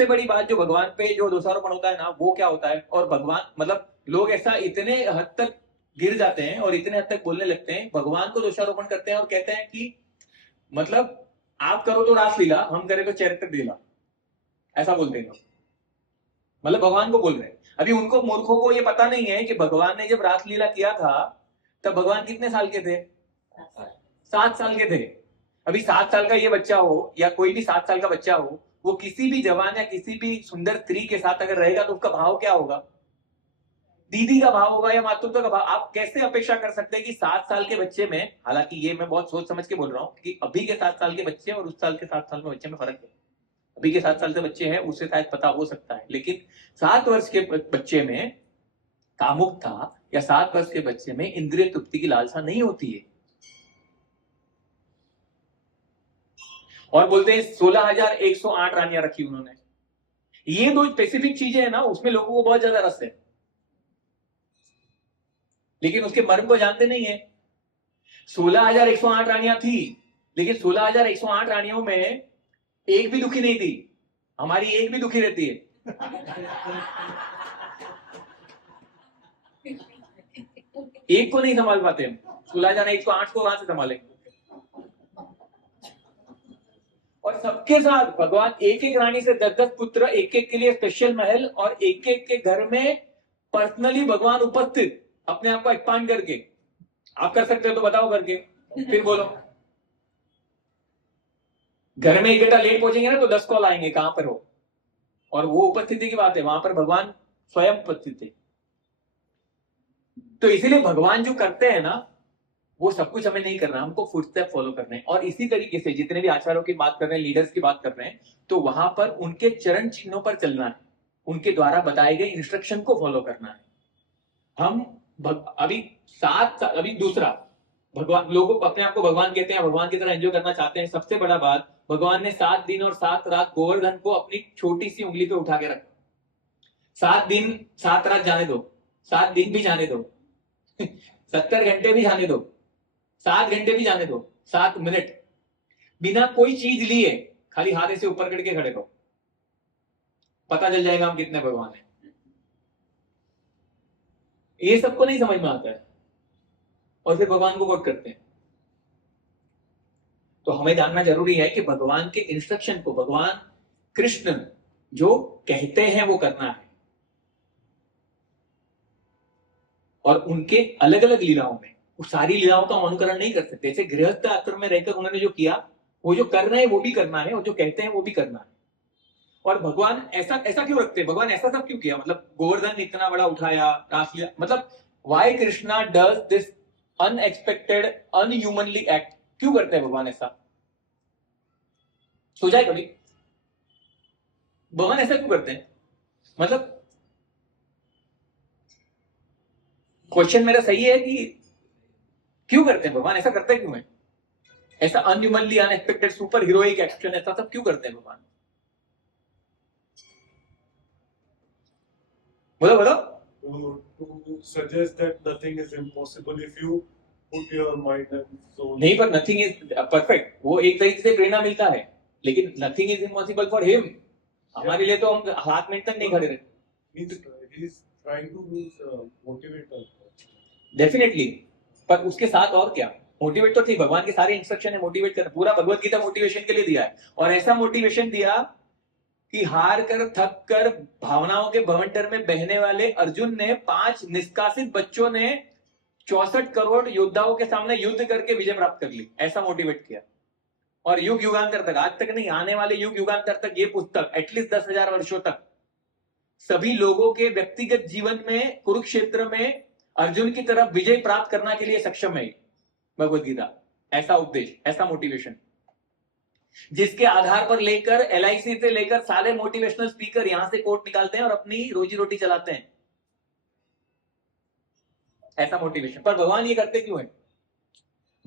बड़ी बात जो भगवान पे जो दोषारोपण होता है ना, वो क्या होता है? और भगवान मतलब लोग ऐसा इतने हद तक गिर जाते हैं और इतने हद तक बोलने लगते हैं, भगवान को दोषारोपण करते हैं और कहते हैं कि मतलब आप करो तो रासलीला, हम करें तो चरित्र लीला, ऐसा बोलते हैं। मतलब भगवान को बोल रहे हैं। अभी उनको मूर्खों को ये पता नहीं है कि भगवान ने जब रासलीला किया था तब भगवान कितने साल के थे? 7 साल के थे। अभी 7 साल का ये बच्चा हो या कोई भी 7 साल का बच्चा हो, वो किसी भी जवान या किसी भी सुंदर स्त्री के साथ अगर रहेगा तो उसका भाव क्या होगा? दीदी का भाव होगा या मातृत्व का भाव। आप कैसे अपेक्षा कर सकते हैं कि 7 साल के बच्चे में, हालांकि ये मैं बहुत सोच समझ के बोल रहा हूं कि अभी के 7 साल के बच्चे और उस साल के 7 साल के बच्चे में फर्क है। अभी के 7 साल के बच्चे हैं उससे शायद पता हो सकता है, लेकिन 7 वर्ष के बच्चे में कामुकता या 7 वर्ष के बच्चे में इंद्रिय तृप्ति की लालसा नहीं होती है। और बोलते हैं 16,108 रानियां रखी उन्होंने। ये दो स्पेसिफिक चीजें हैं ना, उसमें लोगों को बहुत ज्यादा रस है, लेकिन उसके मर्म को जानते नहीं है। 16,108 रानियां थी, लेकिन 16,108 रानियों में एक भी दुखी नहीं थी। हमारी एक भी दुखी रहती है। एक को नहीं संभाल पाते हम। 16,108 को कहां से संभालेंगे? और सबके साथ भगवान एक एक रानी से 10-10 पुत्र, एक एक के लिए स्पेशल महल, और एक एक के घर में पर्सनली भगवान उपस्थित, अपने आप को एक्सपांड करके। आप कर सकते हो तो बताओ करके, फिर बोलो। घर में एक घंटा लेट पहुंचेंगे ना तो 10 कॉल आएंगे, कहां पर हो? और वो उपस्थिति की बात है, वहां पर भगवान स्वयं उपस्थित थे। तो इसीलिए भगवान जो करते हैं ना, वो सब कुछ हमें नहीं करना, हमको फुटस्टेप फॉलो करने हैं। और इसी तरीके से जितने भी आचार्यों की बात कर रहे हैं, लीडर्स की बात कर रहे हैं, तो वहां पर उनके चरण चिन्हों पर चलना है, उनके द्वारा बताए गए इंस्ट्रक्शन को फॉलो करना है। हम अभी दूसरा, भगवान, लोग अपने आप को भगवान कहते हैं, भगवान की तरह एंजॉय करना चाहते हैं। सबसे बड़ा बात, भगवान ने 7 दिन और 7 रात गोवर्धन को अपनी छोटी सी उंगली पे उठा के रखा। 7 दिन 7 रात जाने दो, 7 दिन भी जाने दो, 70 घंटे भी जाने दो, 7 घंटे भी जाने दो, 7 मिनट बिना कोई चीज लिए खाली हाथ ऐसे ऊपर करके खड़े रहो, पता चल जाएगा हम कितने भगवान हैं। ये सबको नहीं समझ में आता है और फिर भगवान को कोट करते हैं। तो हमें जानना जरूरी है कि भगवान के इंस्ट्रक्शन को भगवान कृष्ण जो कहते हैं वो करना है। और उनके अलग अलग लीलाओं में, उस सारी लीलाओं का अनुकरण नहीं कर सकते। जैसे गृहस्थ आश्रम में रहकर उन्होंने जो किया, वो जो कर रहे हैं वो भी करना है, और जो कहते हैं वो भी करना है। और भगवान ऐसा क्यों रखते हैं? भगवान ऐसा सब क्यों किया? मतलब गोवर्धन इतना बड़ा उठाया, रासलीला, मतलब why Krishna does this unexpected unhumanly act? क्यों करते हैं भगवान ऐसा? सोचा है कभी भगवान ऐसा क्यों करते हैं? मतलब क्वेश्चन मेरा सही है कि क्यों करते हैं भगवान? ऐसा करते क्यों है? ऐसा अनह्यूमनली अनएक्सपेक्टेड सुपर हीरोइक एक्शन ऐसा सब क्यों करते हैं भगवान? बोलो। To suggest that nothing is impossible if you put your mind and soul. नहीं, पर नथिंग इज परफेक्ट, वो एक तरीके से प्रेरणा मिलता है, लेकिन nothing is impossible for him. हमारे लिए तो हम हाथ मिनट तक नहीं खड़े रहे। He's trying to motivate us. Definitely, पर उसके साथ और क्या? मोटिवेट तो थी, भगवान के सारे इंस्ट्रक्शन है मोटिवेट करना। पूरा भगवत गीता मोटिवेशन के लिए दिया है, और ऐसा मोटिवेशन दिया कि हार कर थक कर भावनाओं के भवंडर में बहने वाले अर्जुन ने 5 निष्कासित बच्चों ने 64 करोड़ योद्धाओं के सामने युद्ध करके विजय प्राप्त कर ली। ऐसा मोटिवेट किया। और युग युगांतर तक, आज तक नहीं, आने वाले युग युगांतर तक ये पुस्तक एटलीस्ट 10,000 वर्षों तक सभी लोगों के व्यक्तिगत जीवन में कुरुक्षेत्र में अर्जुन की तरफ विजय प्राप्त करने के लिए सक्षम है भगवत गीता। ऐसा उपदेश, ऐसा मोटिवेशन, जिसके आधार पर लेकर LIC से लेकर सारे मोटिवेशनल स्पीकर यहां से कोट निकालते हैं और अपनी रोजी रोटी चलाते हैं। ऐसा मोटिवेशन। पर भगवान ये करते क्यों है?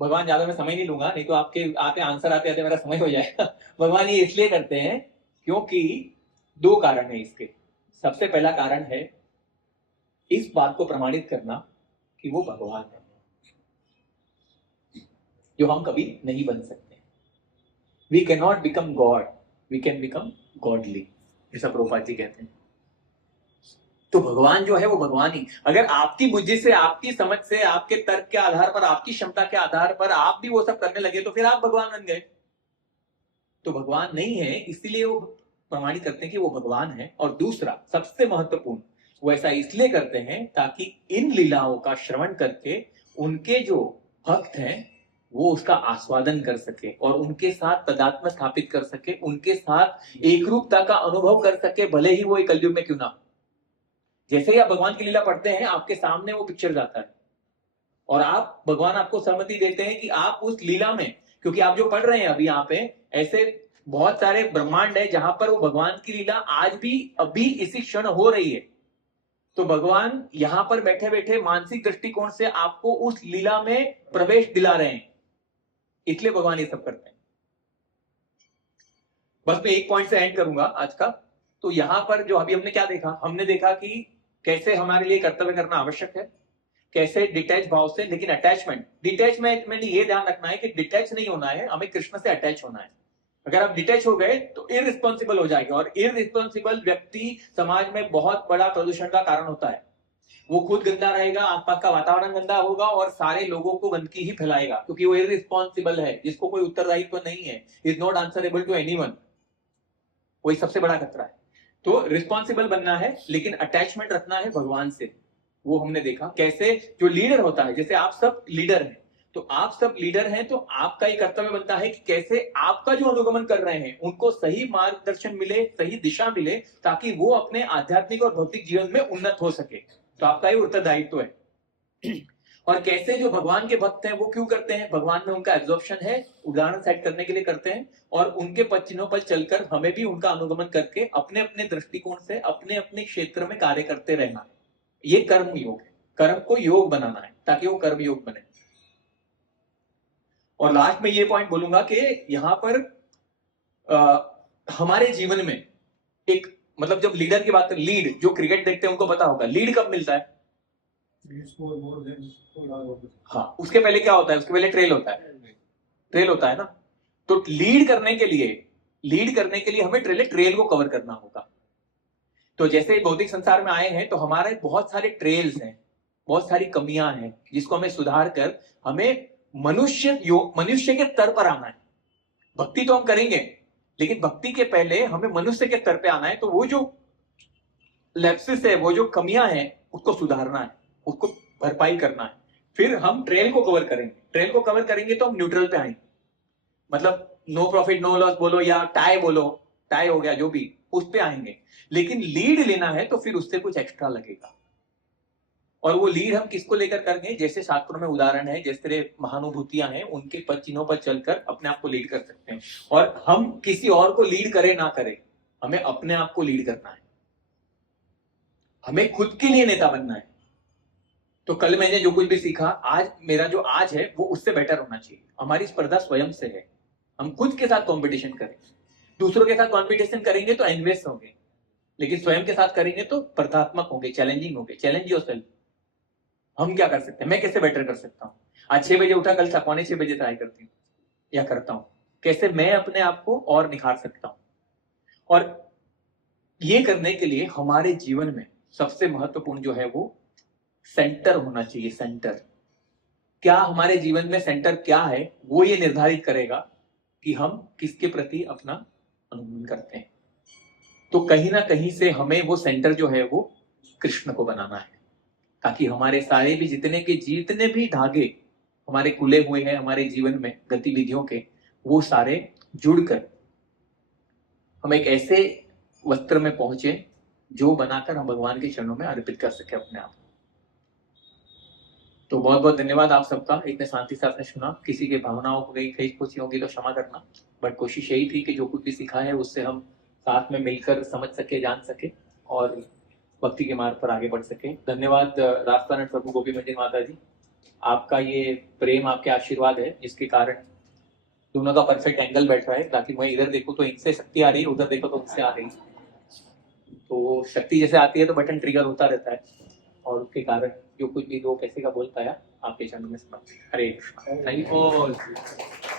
भगवान, ज्यादा मैं समय नहीं लूंगा, नहीं तो आपके आंसर आते आते मेरा समय हो जाएगा। भगवान ये इसलिए करते हैं क्योंकि 2 कारण है इसके। सबसे पहला कारण है इस बात को प्रमाणित करना कि वो भगवान है। जो हम कभी नहीं बन सकते। We can not become God, we can become godly, ऐसा प्रभुपाद जी कहते हैं। तो भगवान जो है वो भगवान ही, अगर आपकी बुद्धि से, आपकी समझ से, आपके तर्क के आधार पर, आपकी क्षमता के आधार पर आप भी वो सब करने लगे तो फिर आप भगवान बन गए। तो भगवान नहीं है, इसीलिए वो प्रमाणित करते हैं कि वो भगवान है। और दूसरा सबसे महत्वपूर्ण, वो ऐसा इसलिए करते हैं ताकि इन लीलाओं का श्रवण करके उनके जो भक्त हैं वो उसका आस्वादन कर सके और उनके साथ तदात्म स्थापित कर सके, उनके साथ एकरूपता का अनुभव कर सके, भले ही वो एक कलयुग में क्यों ना। जैसे ही आप भगवान की लीला पढ़ते हैं, आपके सामने वो पिक्चर जाता है और आप, भगवान आपको सहमति देते हैं कि आप उस लीला में, क्योंकि आप जो पढ़ रहे हैं अभी यहाँ पे, ऐसे बहुत सारे ब्रह्मांड है जहां पर वो भगवान की लीला आज भी अभी इसी क्षण हो रही है। तो भगवान यहाँ पर बैठे बैठे मानसिक दृष्टिकोण से आपको उस लीला में प्रवेश दिला रहे हैं, इसलिए भगवान ये सब करते हैं। बस मैं एक पॉइंट से एंड करूंगा आज का। तो यहां पर जो अभी हमने क्या देखा, हमने देखा कि कैसे हमारे लिए कर्तव्य करना आवश्यक है, कैसे डिटैच भाव से, लेकिन अटैचमेंट, डिटैचमेंट में ये ध्यान रखना है कि डिटैच नहीं होना है, हमें कृष्ण से अटैच होना है। अगर आप डिटैच हो गए तो इररिस्पॉन्सिबल हो जाएगा, और इररिस्पॉन्सिबल व्यक्ति समाज में बहुत बड़ा प्रदूषण का कारण होता है। वो खुद गंदा रहेगा, आसपास का वातावरण गंदा होगा और सारे लोगों को गंदगी ही फैलाएगा, क्योंकि वो इररिस्पॉन्सिबल है, जिसको कोई उत्तरदायित्व नहीं है, is not answerable to anyone. वही सबसे बड़ा खतरा है। तो रिस्पॉन्सिबल बनना है, लेकिन अटैचमेंट रखना है भगवान से। वो हमने देखा कैसे जो लीडर होता है, जैसे आप सब लीडर हैं, तो आप सब लीडर हैं तो आपका ये कर्तव्य बनता है कि कैसे आपका जो अनुगमन कर रहे हैं उनको सही मार्गदर्शन मिले, सही दिशा मिले, ताकि वो अपने आध्यात्मिक और भौतिक जीवन में उन्नत हो सके। तो आपका ये उत्तरदायित्व है। और कैसे जो भगवान के भक्त हैं वो क्यों करते हैं, भगवान में उनका एब्जॉर्प्शन है, उदाहरण सेट करने के लिए करते हैं, और उनके पद चिन्हों पर चलकर हमें भी उनका अनुगमन करके अपने अपने दृष्टिकोण से अपने अपने क्षेत्र में कार्य करते रहना है। ये कर्म योग है, कर्म को योग बनाना है ताकि वो कर्म योग बने। और लास्ट में ये पॉइंट बोलूंगा कि यहाँ पर हमारे जीवन में एक, मतलब जब लीडर की बात करें, लीड, जो क्रिकेट देखते हैं उनको पता होगा लीड कब मिलता है। हाँ, उसके पहले क्या होता है, उसके पहले ट्रेल होता है, ट्रेल होता है ना। तो लीड करने के लिए हमें ट्रेल को कवर करना होगा। तो जैसे भौतिक संसार में आए हैं तो हमारे बहुत सारे ट्रेल्स हैं, बहुत सारी कमियां हैं, जिसको हमें सुधार कर हमें मनुष्य के स्तर पर आना है। भक्ति तो हम करेंगे, लेकिन भक्ति के पहले हमें मनुष्य के स्तर पे आना है। तो वो जो लैप्सेस है, वो जो कमियां हैं, उसको सुधारना है, उसको भरपाई करना है। फिर हम ट्रेल को कवर करेंगे, ट्रेल को कवर करेंगे तो हम न्यूट्रल पे आएंगे, मतलब नो प्रॉफिट नो लॉस बोलो या टाई बोलो, टाई हो गया जो भी, उस पे आएंगे। लेकिन लीड लेना है तो फिर उससे कुछ एक्स्ट्रा लगेगा। और वो लीड हम किसको लेकर करेंगे, जैसे शास्त्रों में उदाहरण है, जिस तरह महानुभूतियां हैं उनके पद चिन्हों पर चलकर अपने आप को लीड कर सकते हैं। और हम किसी और को लीड करें ना करें, हमें अपने आप को लीड करना है, हमें खुद के लिए नेता बनना है। तो कल मैंने जो कुछ भी सीखा, आज मेरा जो आज है वो उससे बेटर होना चाहिए। हमारी स्पर्धा स्वयं से है, हम खुद के साथ कंपटीशन करें। दूसरों के साथ कंपटीशन करेंगे तो एनवियस होंगे, लेकिन स्वयं के साथ करेंगे तो स्पर्धात्मक होंगे, चैलेंजिंग होंगे। Challenge yourself. हम क्या कर सकते हैं, मैं कैसे बेटर कर सकता हूँ। आज 6 बजे उठा, कल 6:45 बजे ट्राई करती हूँ या करता हूँ, कैसे मैं अपने आप को और निखार सकता हूँ। और ये करने के लिए हमारे जीवन में सबसे महत्वपूर्ण जो है वो सेंटर होना चाहिए। सेंटर क्या, हमारे जीवन में सेंटर क्या है, वो ये निर्धारित करेगा कि हम किसके प्रति अपना अनुगमन करते हैं। तो कहीं ना कहीं से हमें वो सेंटर जो है वो कृष्ण को बनाना है, ताकि हमारे सारे भी जितने भी धागे हमारे खुले हुए हैं हमारे जीवन में गतिविधियों के, वो सारे जुड़कर हम एक ऐसे वस्त्र में पहुंचे जो बनाकर हम भगवान के चरणों में अर्पित कर सके अपने आप। तो बहुत बहुत धन्यवाद आप सबका, इतने शांति से आपने सुना। किसी के भावनाओं को कहीं खींच पूछी होगी तो क्षमा करना, बट कोशिश यही थी कि जो कुछ भी सीखा है उससे हम साथ में मिलकर समझ सके, जान सके और भक्ति के मार्ग पर आगे बढ़ सके। धन्यवाद राजस्थान प्रभु गोपी मंदिर माता जी, आपका ये प्रेम, आपके आशीर्वाद है जिसके कारण दोनों का परफेक्ट एंगल बैठ रहा है, ताकि मैं इधर देखूं तो इनसे शक्ति आ रही है, उधर देखो तो उनसे आ रही है। तो शक्ति जैसे आती है तो बटन ट्रिगर होता रहता है, और उसके कारण जो कुछ भी दो पैसे का बोल पाया आपके चरणों में समर्पित। हरे कृष्ण। Thank you.